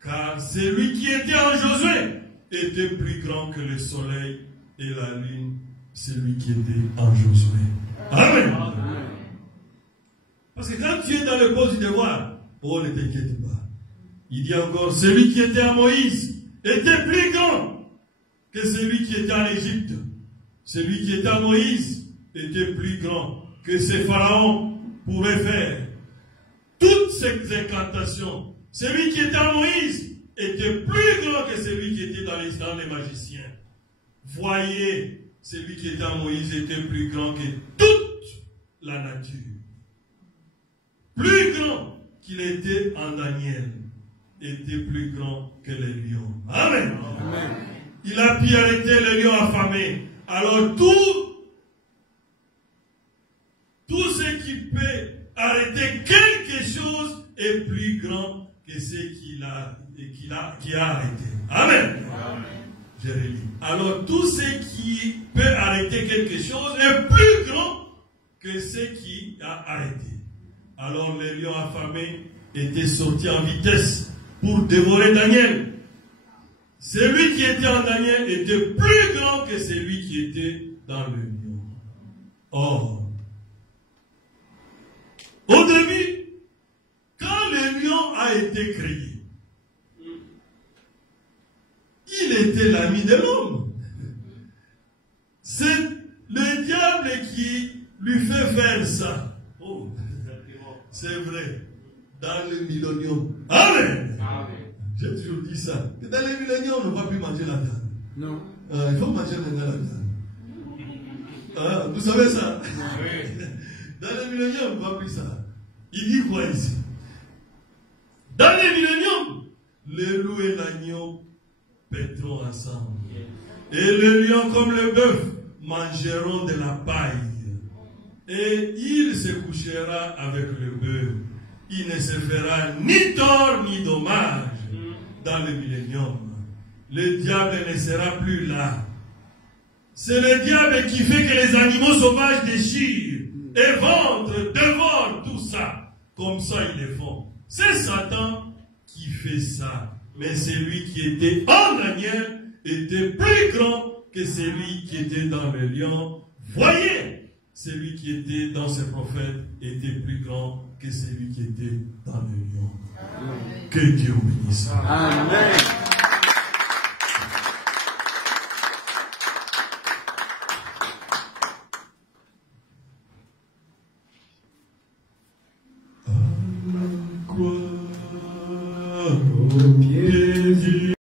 Car celui qui était en Josué était plus grand que le soleil et la lune, celui qui était en Josué. Amen. Parce que quand tu es dans le poste du devoir, oh, ne t'inquiète pas. Il dit encore, celui qui était à Moïse était plus grand que celui qui était en Égypte. Celui qui était à Moïse était plus grand que ce pharaon pourrait faire. Toutes ces incantations, celui qui était à Moïse était plus grand que celui qui était dans les magiciens. Voyez, celui qui était à Moïse était plus grand que toute la nature. Plus grand qu'il était en Daniel, était plus grand que les lions. Amen. Amen. Il a pu arrêter les lions affamés. Alors tout ce qui peut arrêter quelque chose est plus grand que ce qui a arrêté. Amen. Amen. Je relis. Alors tout ce qui peut arrêter quelque chose est plus grand que ce qui a arrêté. Alors les lions affamés étaient sortis en vitesse pour dévorer Daniel. Celui qui était en Daniel était plus grand que celui qui était dans le lion. Or, au début, quand le lion a été créé, il était l'ami de l'homme. C'est le diable qui lui fait faire ça. Oh, c'est vrai. Dans le millénium. Amen. Amen. J'ai toujours dit ça. Que dans le millénium, on ne va plus manger la dinde. Non. Il faut manger maintenant la dinde. Vous savez ça? Oui. Dans le millénium, on ne va plus ça. Il dit quoi ici? Dans le millénium, le loup et l'agneau paîtront ensemble. Et le lion comme le bœuf mangeront de la paille. Et il se couchera avec le bœuf. Il ne se fera ni tort ni dommage dans le millénium. Le diable ne sera plus là. C'est le diable qui fait que les animaux sauvages déchirent et ventrent, dévorent tout ça. Comme ça ils le font. C'est Satan qui fait ça. Mais celui qui était en Daniel était plus grand que celui qui était dans le lion. Voyez, celui qui était dans ses prophètes était plus grand que celui qui était dans le lion. Amen. Que Dieu vous bénisse. Amen. Gloire au pied du